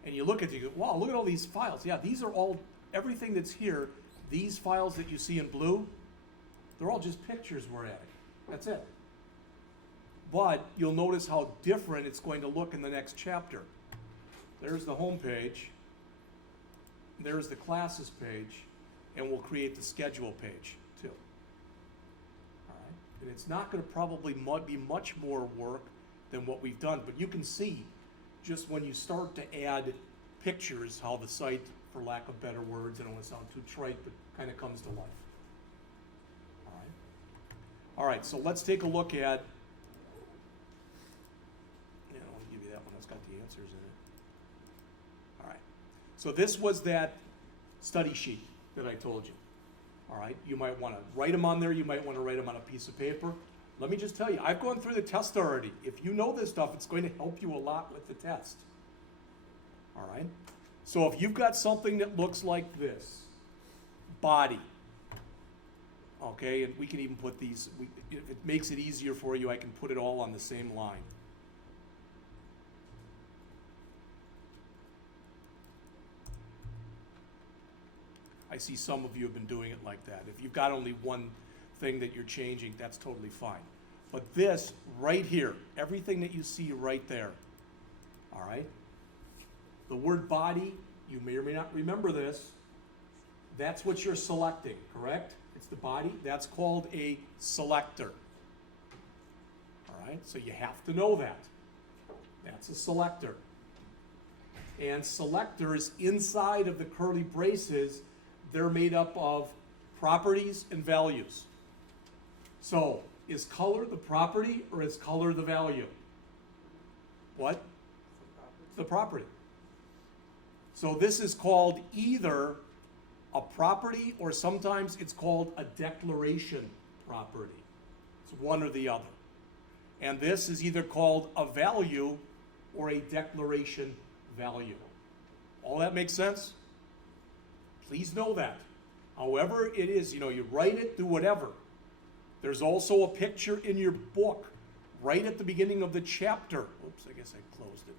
And you look at it, you go, wow, look at all these files. Yeah, these are all, everything that's here, these files that you see in blue, they're all just pictures we're adding. That's it. But you'll notice how different it's going to look in the next chapter. There's the home page, there's the classes page, and we'll create the schedule page too. All right? And it's not going to probably be much more work than what we've done, but you can see just when you start to add pictures how the site, for lack of better words, I don't want to sound too trite, but kind of comes to life. All right? All right, so let's take a look at, I'll give you that one, that's got the answers in it. All right, so this was that study sheet that I told you. All right, you might want to write them on there, you might want to write them on a piece of paper. Let me just tell you, I've gone through the test already. If you know this stuff, it's going to help you a lot with the test. All right? So if you've got something that looks like this, body, okay, and we can even put these, if it makes it easier for you, I can put it all on the same line. I see some of you have been doing it like that. If you've got only one thing that you're changing, that's totally fine. But this right here, everything that you see right there, all right? The word body, you may or may not remember this, that's what you're selecting, correct? It's the body, that's called a selector. All right, so you have to know that. That's a selector. And selectors inside of the curly braces, they're made up of properties and values. So, is color the property or is color the value? What? The property. So this is called either a property or sometimes it's called a declaration property. It's one or the other. And this is either called a value or a declaration value. All that makes sense? Please know that. However it is, you write it, do whatever. There's also a picture in your book, right at the beginning of the chapter. Oops, I guess I closed it.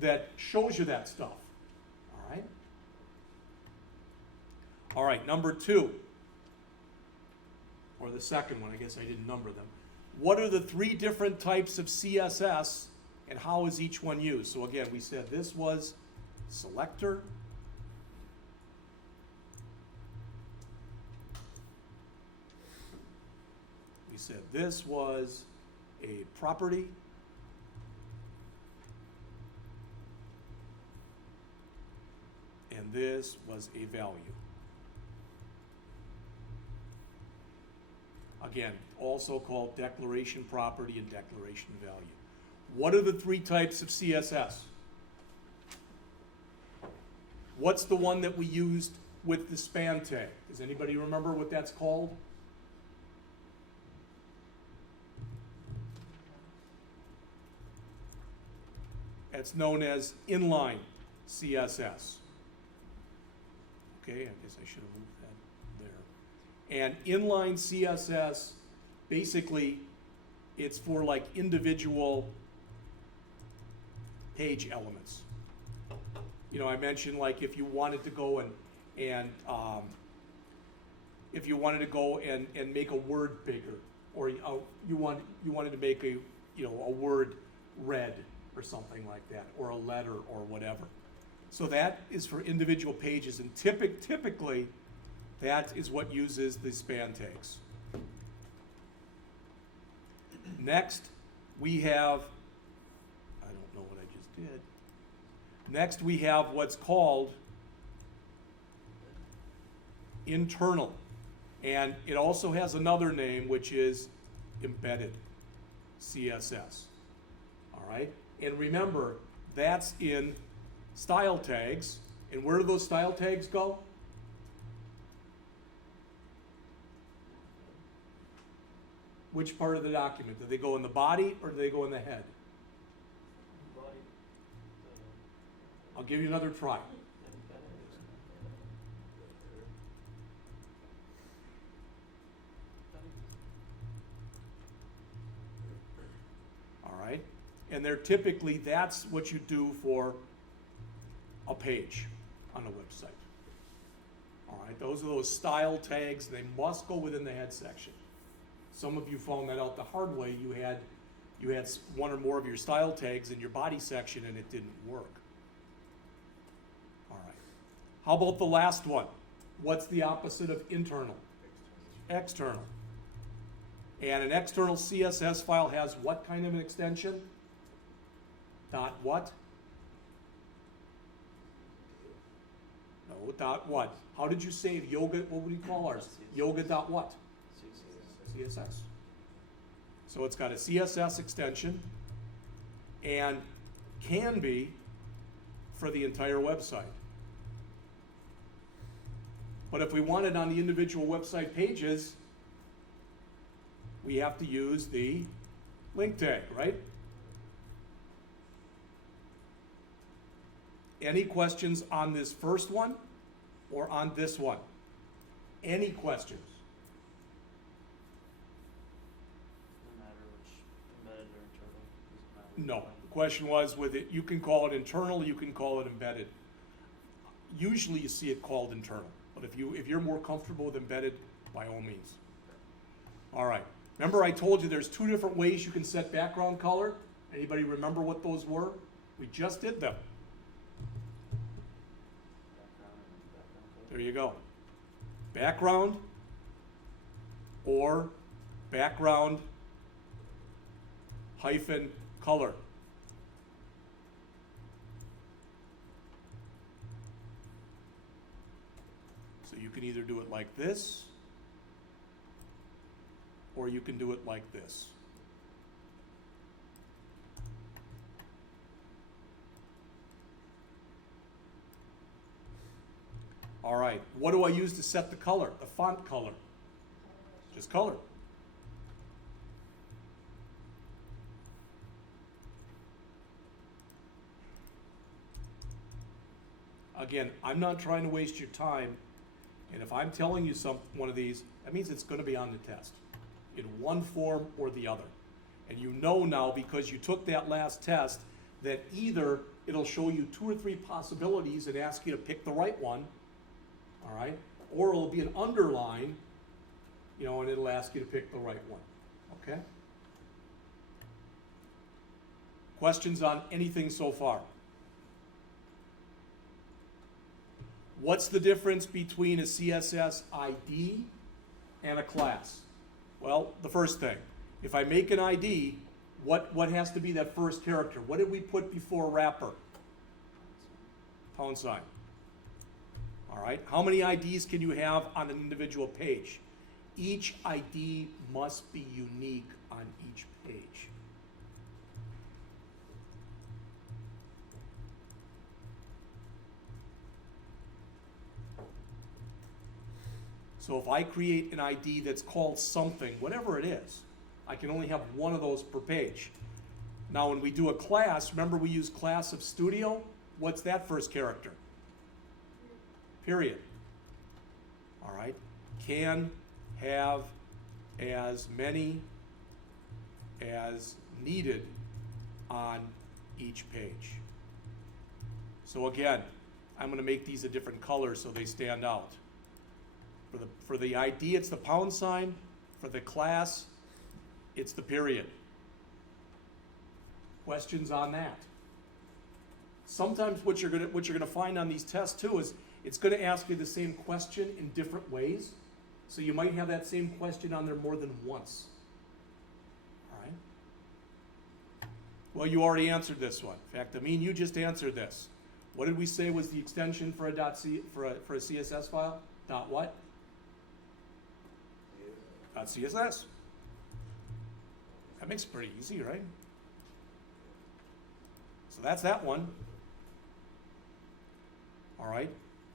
That shows you that stuff. All right? All right, number 2. Or the second one, I guess I didn't number them. What are the 3 different types of CSS and how is each one used? So again, we said this was selector. We said this was a property. And this was a value. Again, also called declaration property and declaration value. What are the 3 types of CSS? What's the one that we used with the span tag? Does anybody remember what that's called? It's known as inline CSS. Okay, I guess I should have moved that there. And inline CSS, basically, it's for like individual page elements. I mentioned like if you wanted to go and if you wanted to go and make a word bigger, or you wanted to make a word red or something like that, or a letter or whatever. So that is for individual pages, and typically that is what uses the span tags. Next, we have, I don't know what I just did. Next, we have what's called internal. And it also has another name, which is embedded CSS. All right? And remember, that's in style tags, And where do those style tags go? Which part of the document? Do they go in the body or do they go in the head? Body, I'll give you another try. All right? And they're typically, that's what you do for a page on a website. All right, those are those style tags. They must go within the head section. Some of you found that out the hard way. You had one or more of your style tags in your body section and it didn't work. All right. How about the last one? What's the opposite of internal? External. And an external CSS file has what kind of an extension? Dot what? No, dot what? How did you save yoga? What would you call ours? Yoga dot what? CSS. So it's got a CSS extension and can be for the entire website. But if we want it on the individual website pages, we have to use the link tag, right? Any questions on this first one or on this one? Any questions? No matter which, embedded or internal, doesn't matter. No. The question was with it, you can call it internal, you can call it embedded. Usually you see it called internal, but if you're more comfortable with embedded, by all means. All right. Remember I told you there's two different ways you can set background color? Anybody remember what those were? We just did them. Background and background color. There you go. Background or background hyphen color. So you can either do it like this or you can do it like this. All right, what do I use to set the color, the font color? Just color. Again, I'm not trying to waste your time, and if I'm telling you one of these, that means it's going to be on the test, in one form or the other. And you know now, because you took that last test, that either it'll show you 2 or 3 possibilities and ask you to pick the right one, all right? Or it'll be an underline, you know, and it'll ask you to pick the right one, okay? Questions on anything so far? What's the difference between a CSS ID and a class? Well, the first thing, if I make an ID, what has to be that first character? What did we put before wrapper? Pound sign. All right, how many IDs can you have on an individual page? Each ID must be unique on each page. So if I create an ID that's called something, whatever it is, I can only have one of those per page. Now when we do a class, remember we use class of studio? What's that first character? Period. All right. Can have as many as needed on each page. So again, I'm going to make these a different color so they stand out. For the ID, it's the pound sign. For the class, it's the period. Questions on that? Sometimes what you're gonna find on these tests too is it's gonna ask you the same question in different ways. So you might have that same question on there more than once. All right? Well, you already answered this one. In fact, Amin, you just answered this. What did we say was the extension for a for a CSS file? Dot what? Dot CSS. That makes it pretty easy, right? So that's that one. All right?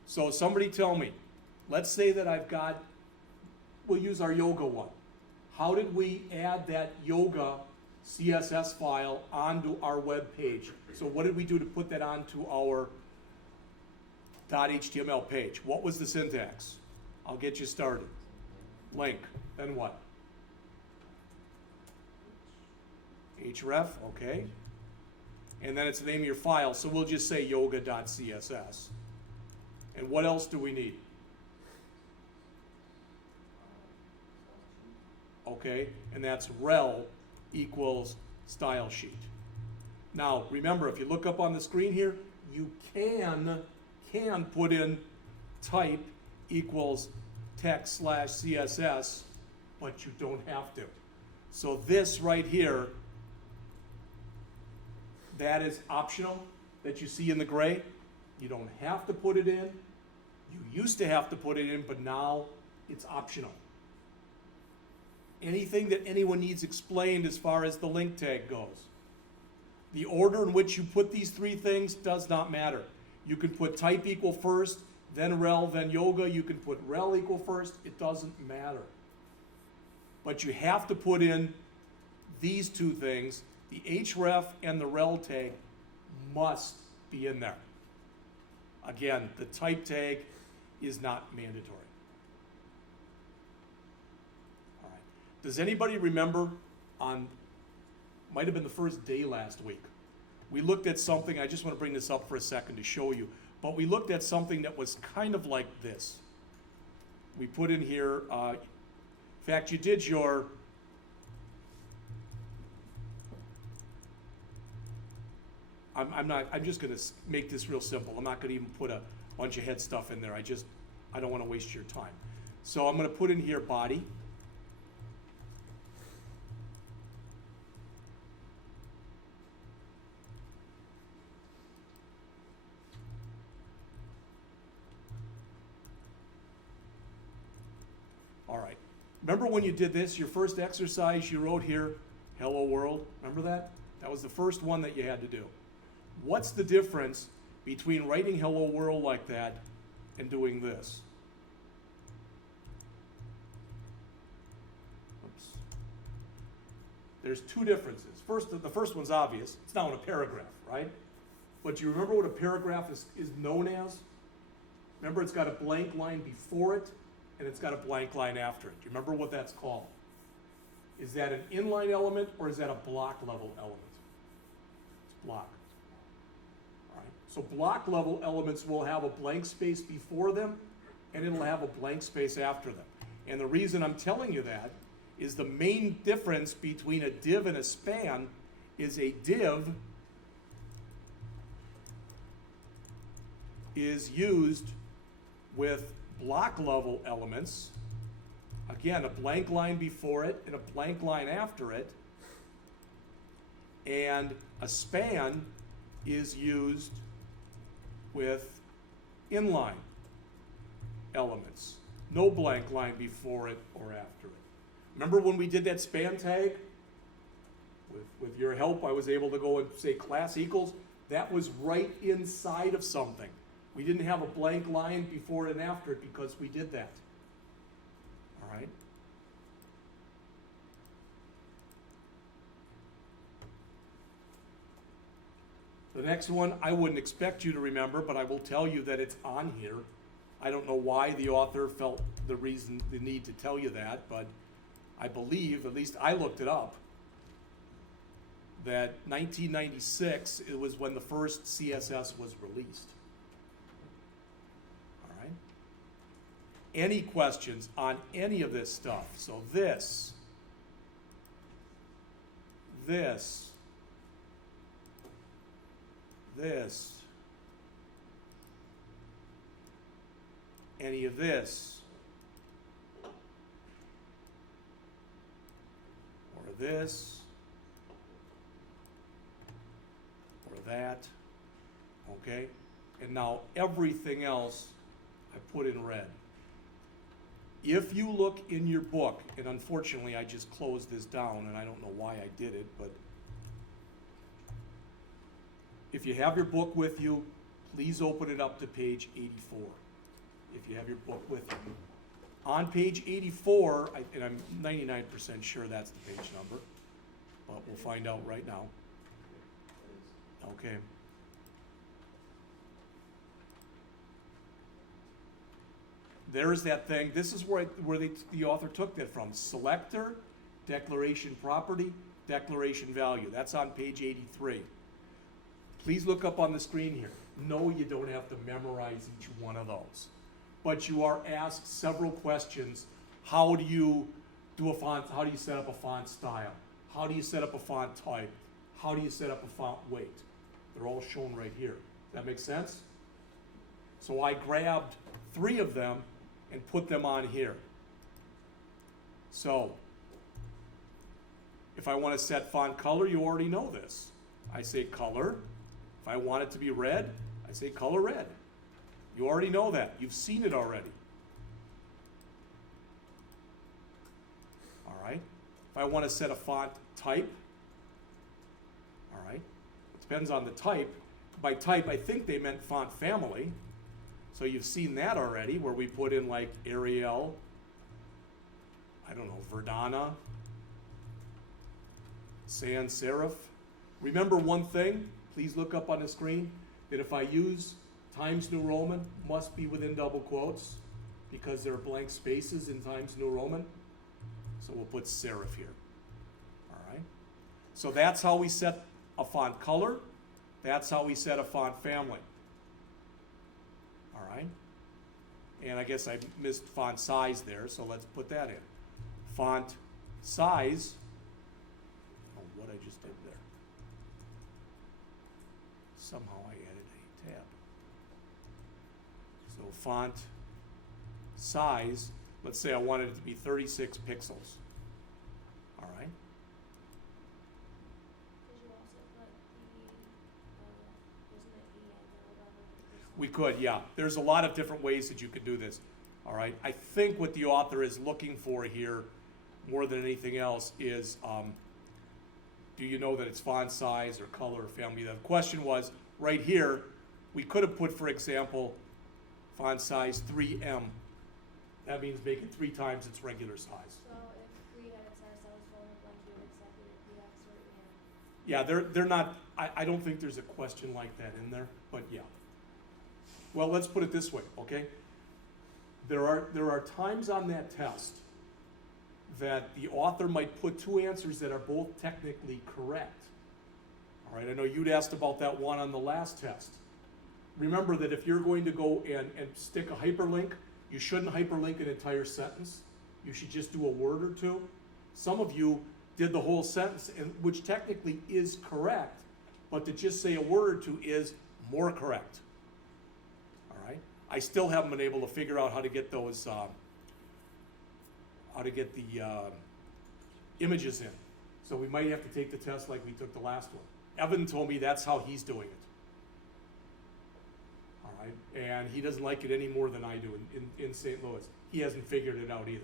So somebody tell me, let's say that I've got, we'll use our yoga one. How did we add that yoga CSS file onto our web page? So what did we do to put that onto our .html page? What was the syntax? I'll get you started. Link, then what? href, okay. And then it's the name of your file, so we'll just say yoga.css. And what else do we need? Okay, and that's rel equals style sheet. Now, remember, if you look up on the screen here, you can put in type equals text/CSS, but you don't have to. So this right here, that is optional that you see in the gray. You don't have to put it in. You used to have to put it in, but now it's optional. Anything that anyone needs explained as far as the link tag goes. The order in which you put these three things does not matter. You can put type equal first, then rel, then yoga. You can put rel equal first. It doesn't matter. But you have to put in these two things. The href and the rel tag must be in there. Again, the type tag is not mandatory. All right. Does anybody remember might have been the first day last week, we looked at something, I just want to bring this up for a second to show you, but we looked at something that was kind of like this. We put in here, in fact, you did your, I'm just going to make this real simple. I'm not going to even put a bunch of head stuff in there. I don't want to waste your time. So I'm going to put in here body. All right. Remember when you did this, your first exercise you wrote here, hello world? Remember that? That was the first one that you had to do. What's the difference between writing hello world like that and doing this? Oops. There's two differences. The first one's obvious. It's now in a paragraph, right? But do you remember what a paragraph is known as? Remember, it's got a blank line before it, and it's got a blank line after it. Do you remember what that's called? Is that an inline element, or is that a block level element? It's block. All right. So block level elements will have a blank space before them, and it'll have a blank space after them. And the reason I'm telling you that is the main difference between a div and a span is a div is used with block level elements, again, a blank line before it and a blank line after it, and a span is used with inline elements. No blank line before it or after it. Remember when we did that span tag? With your help, I was able to go and say class equals. That was right inside of something. We didn't have a blank line before and after it because we did that. All right? The next one, I wouldn't expect you to remember, but I will tell you that it's on here. I don't know why the author felt the need to tell you that, but I believe, at least I looked it up, that 1996, it was when the first CSS was released. Any questions on any of this stuff? So this, any of this, or this, or that, okay? And now everything else I put in red. If you look in your book, and unfortunately I just closed this down and I don't know why I did it, but if you have your book with you, please open it up to page 84, if you have your book with you. On page 84, and I'm 99% sure that's the page number, but we'll find out right now. Okay. There's that thing. This is where the author took that from. Selector, declaration property, declaration value. That's on page 83. Please look up on the screen here. No, you don't have to memorize each one of those. But you are asked several questions. How do you do a font? How do you set up a font style? How do you set up a font type? How do you set up a font weight? They're all shown right here. Does that make sense? So I grabbed 3 of them and put them on here. So, if I want to set font color, you already know this. I say color. If I want it to be red, I say color red. You already know that. You've seen it already. All right. If I want to set a font type, all right. It depends on the type. By type, I think they meant font family. So you've seen that already, where we put in like Arial, I don't know, Verdana, sans serif. Remember one thing, please look up on the screen, that if I use Times New Roman, must be within double quotes, because there are blank spaces in Times New Roman. So we'll put serif here. All right. So that's how we set a font color. That's how we set a font family. All right. And I guess I missed font size there, so let's put that in. Font size, I don't know what I just did there. Somehow I added a tab. So font size, let's say I wanted it to be 36 pixels. All right. Did you also put isn't it E and whatever? We could, yeah. There's a lot of different ways that you could do this. All right. I think what the author is looking for here, more than anything else, is do you know that it's font size or color or family? The question was, right here, we could have put, for example, font size 3M. That means make it 3 times its regular size. So if we had a test that was full of like you accepted it, PX or Yeah, they're not, I don't think there's a question like that in there, but yeah. Well, let's put it this way, okay? There are times on that test that the author might put 2 answers that are both technically correct. All right, I know you'd asked about that one on the last test. Remember that if you're going to go and stick a hyperlink, you shouldn't hyperlink an entire sentence. You should just do a word or 2. Some of you did the whole sentence, which technically is correct, but to just say a word or 2 is more correct. All right? I still haven't been able to figure out how to get those, how to get the images in. So we might have to take the test like we took the last one. Evan told me that's how he's doing it. All right, and he doesn't like it any more than I do in St. Louis. He hasn't figured it out either.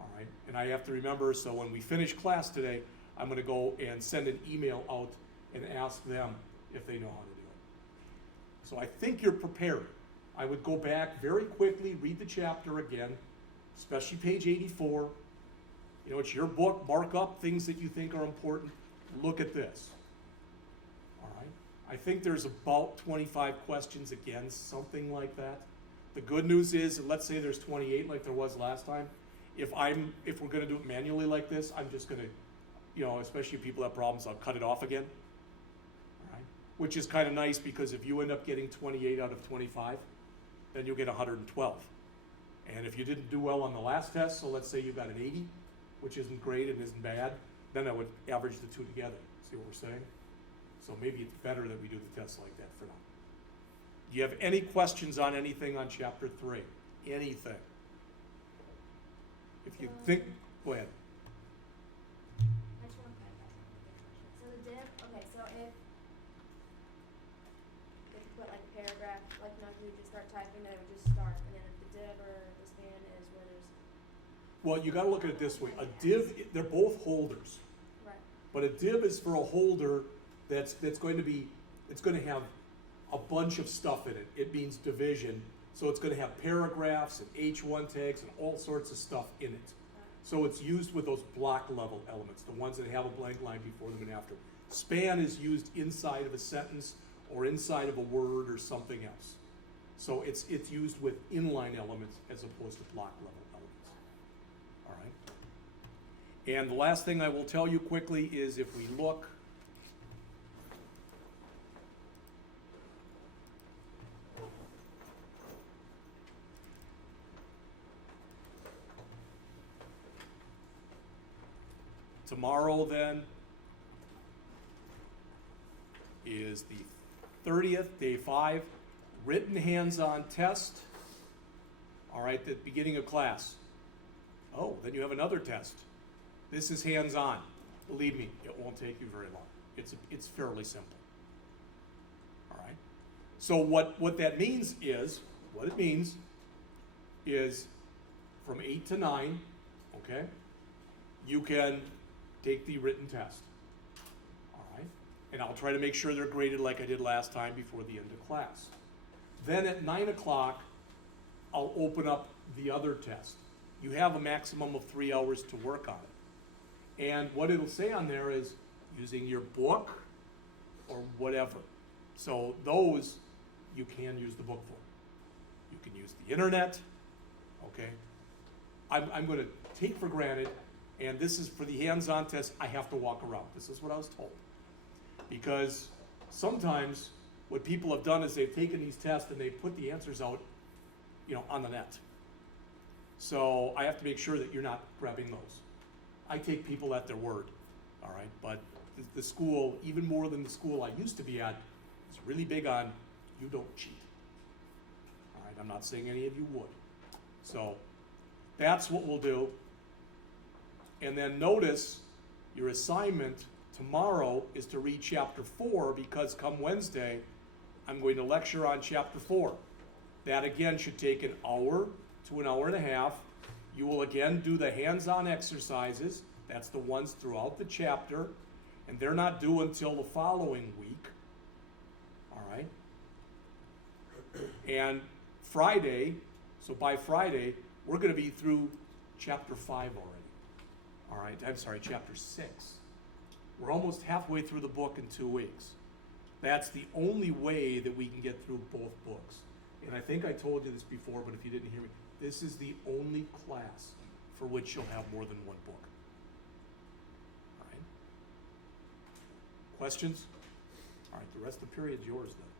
All right, and I have to remember, so when we finish class today, I'm gonna go and send an email out and ask them if they know how to do it. So I think you're prepared. I would go back very quickly, read the chapter again, especially page 84. You know, it's your book, mark up things that you think are important. Look at this. All right. I think there's about 25 questions again, something like that. The good news is, let's say there's 28 like there was last time. If we're gonna do it manually like this, I'm just gonna, you know, especially if people have problems, I'll cut it off again. All right. Which is kind of nice, because if you end up getting 28 out of 25, then you'll get 112. And if you didn't do well on the last test, so let's say you got an 80, which isn't great and isn't bad, then I would average the 2 together. See what we're saying? So maybe it's better that we do the test like that for now. Do you have any questions on anything on Chapter 3? Anything? If you think, go ahead. I just want to clarify something. So the div, okay, so if you put like a paragraph, like now you would just start typing, then it would just start, and then if the div or the span is where there's, Well, you gotta look at it this way. A div, they're both holders. right, But a div is for a holder that's going to be, it's going to have a bunch of stuff in it. It means division, so it's gonna have paragraphs and H1 tags and all sorts of stuff in it. So it's used with those block level elements, the ones that have a blank line before them and after. Span is used inside of a sentence or inside of a word or something else. So it's used with inline elements as opposed to block level elements. All right? And the last thing I will tell you quickly is if we look tomorrow then is the 30th, day 5, written hands-on test. All right, the beginning of class. Oh, then you have another test. This is hands-on. Believe me, it won't take you very long. It's fairly simple. All right. So what that means is, what it means is from 8 to 9, okay, you can take the written test. All right. And I'll try to make sure they're graded like I did last time before the end of class. Then at 9 o'clock, I'll open up the other test. You have a maximum of 3 hours to work on it. And what it'll say on there is using your book or whatever. So those you can use the book for. You can use the internet, okay? I'm gonna take for granted, and this is for the hands-on test, I have to walk around. This is what I was told. Because sometimes what people have done is they've taken these tests and they've put the answers out, on the net. So I have to make sure that you're not grabbing those. I take people at their word, all right? But the school, even more than the school I used to be at, is really big on you don't cheat. All right, I'm not saying any of you would. So that's what we'll do. And then notice your assignment tomorrow is to read chapter 4 because come Wednesday, I'm going to lecture on chapter 4. That again should take an hour to an hour and a half. You will again do the hands-on exercises. That's the ones throughout the chapter. And they're not due until the following week. All right? And Friday, so by Friday, we're going to be through chapter 5 already. All right, I'm sorry, chapter 6. We're almost halfway through the book in 2 weeks. That's the only way that we can get through both books. And I think I told you this before, but if you didn't hear me, this is the only class for which you'll have more than one book. All right? Questions? All right, the rest of the period's yours then.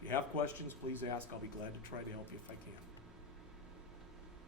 If you have questions, please ask. I'll be glad to try to help you if I can.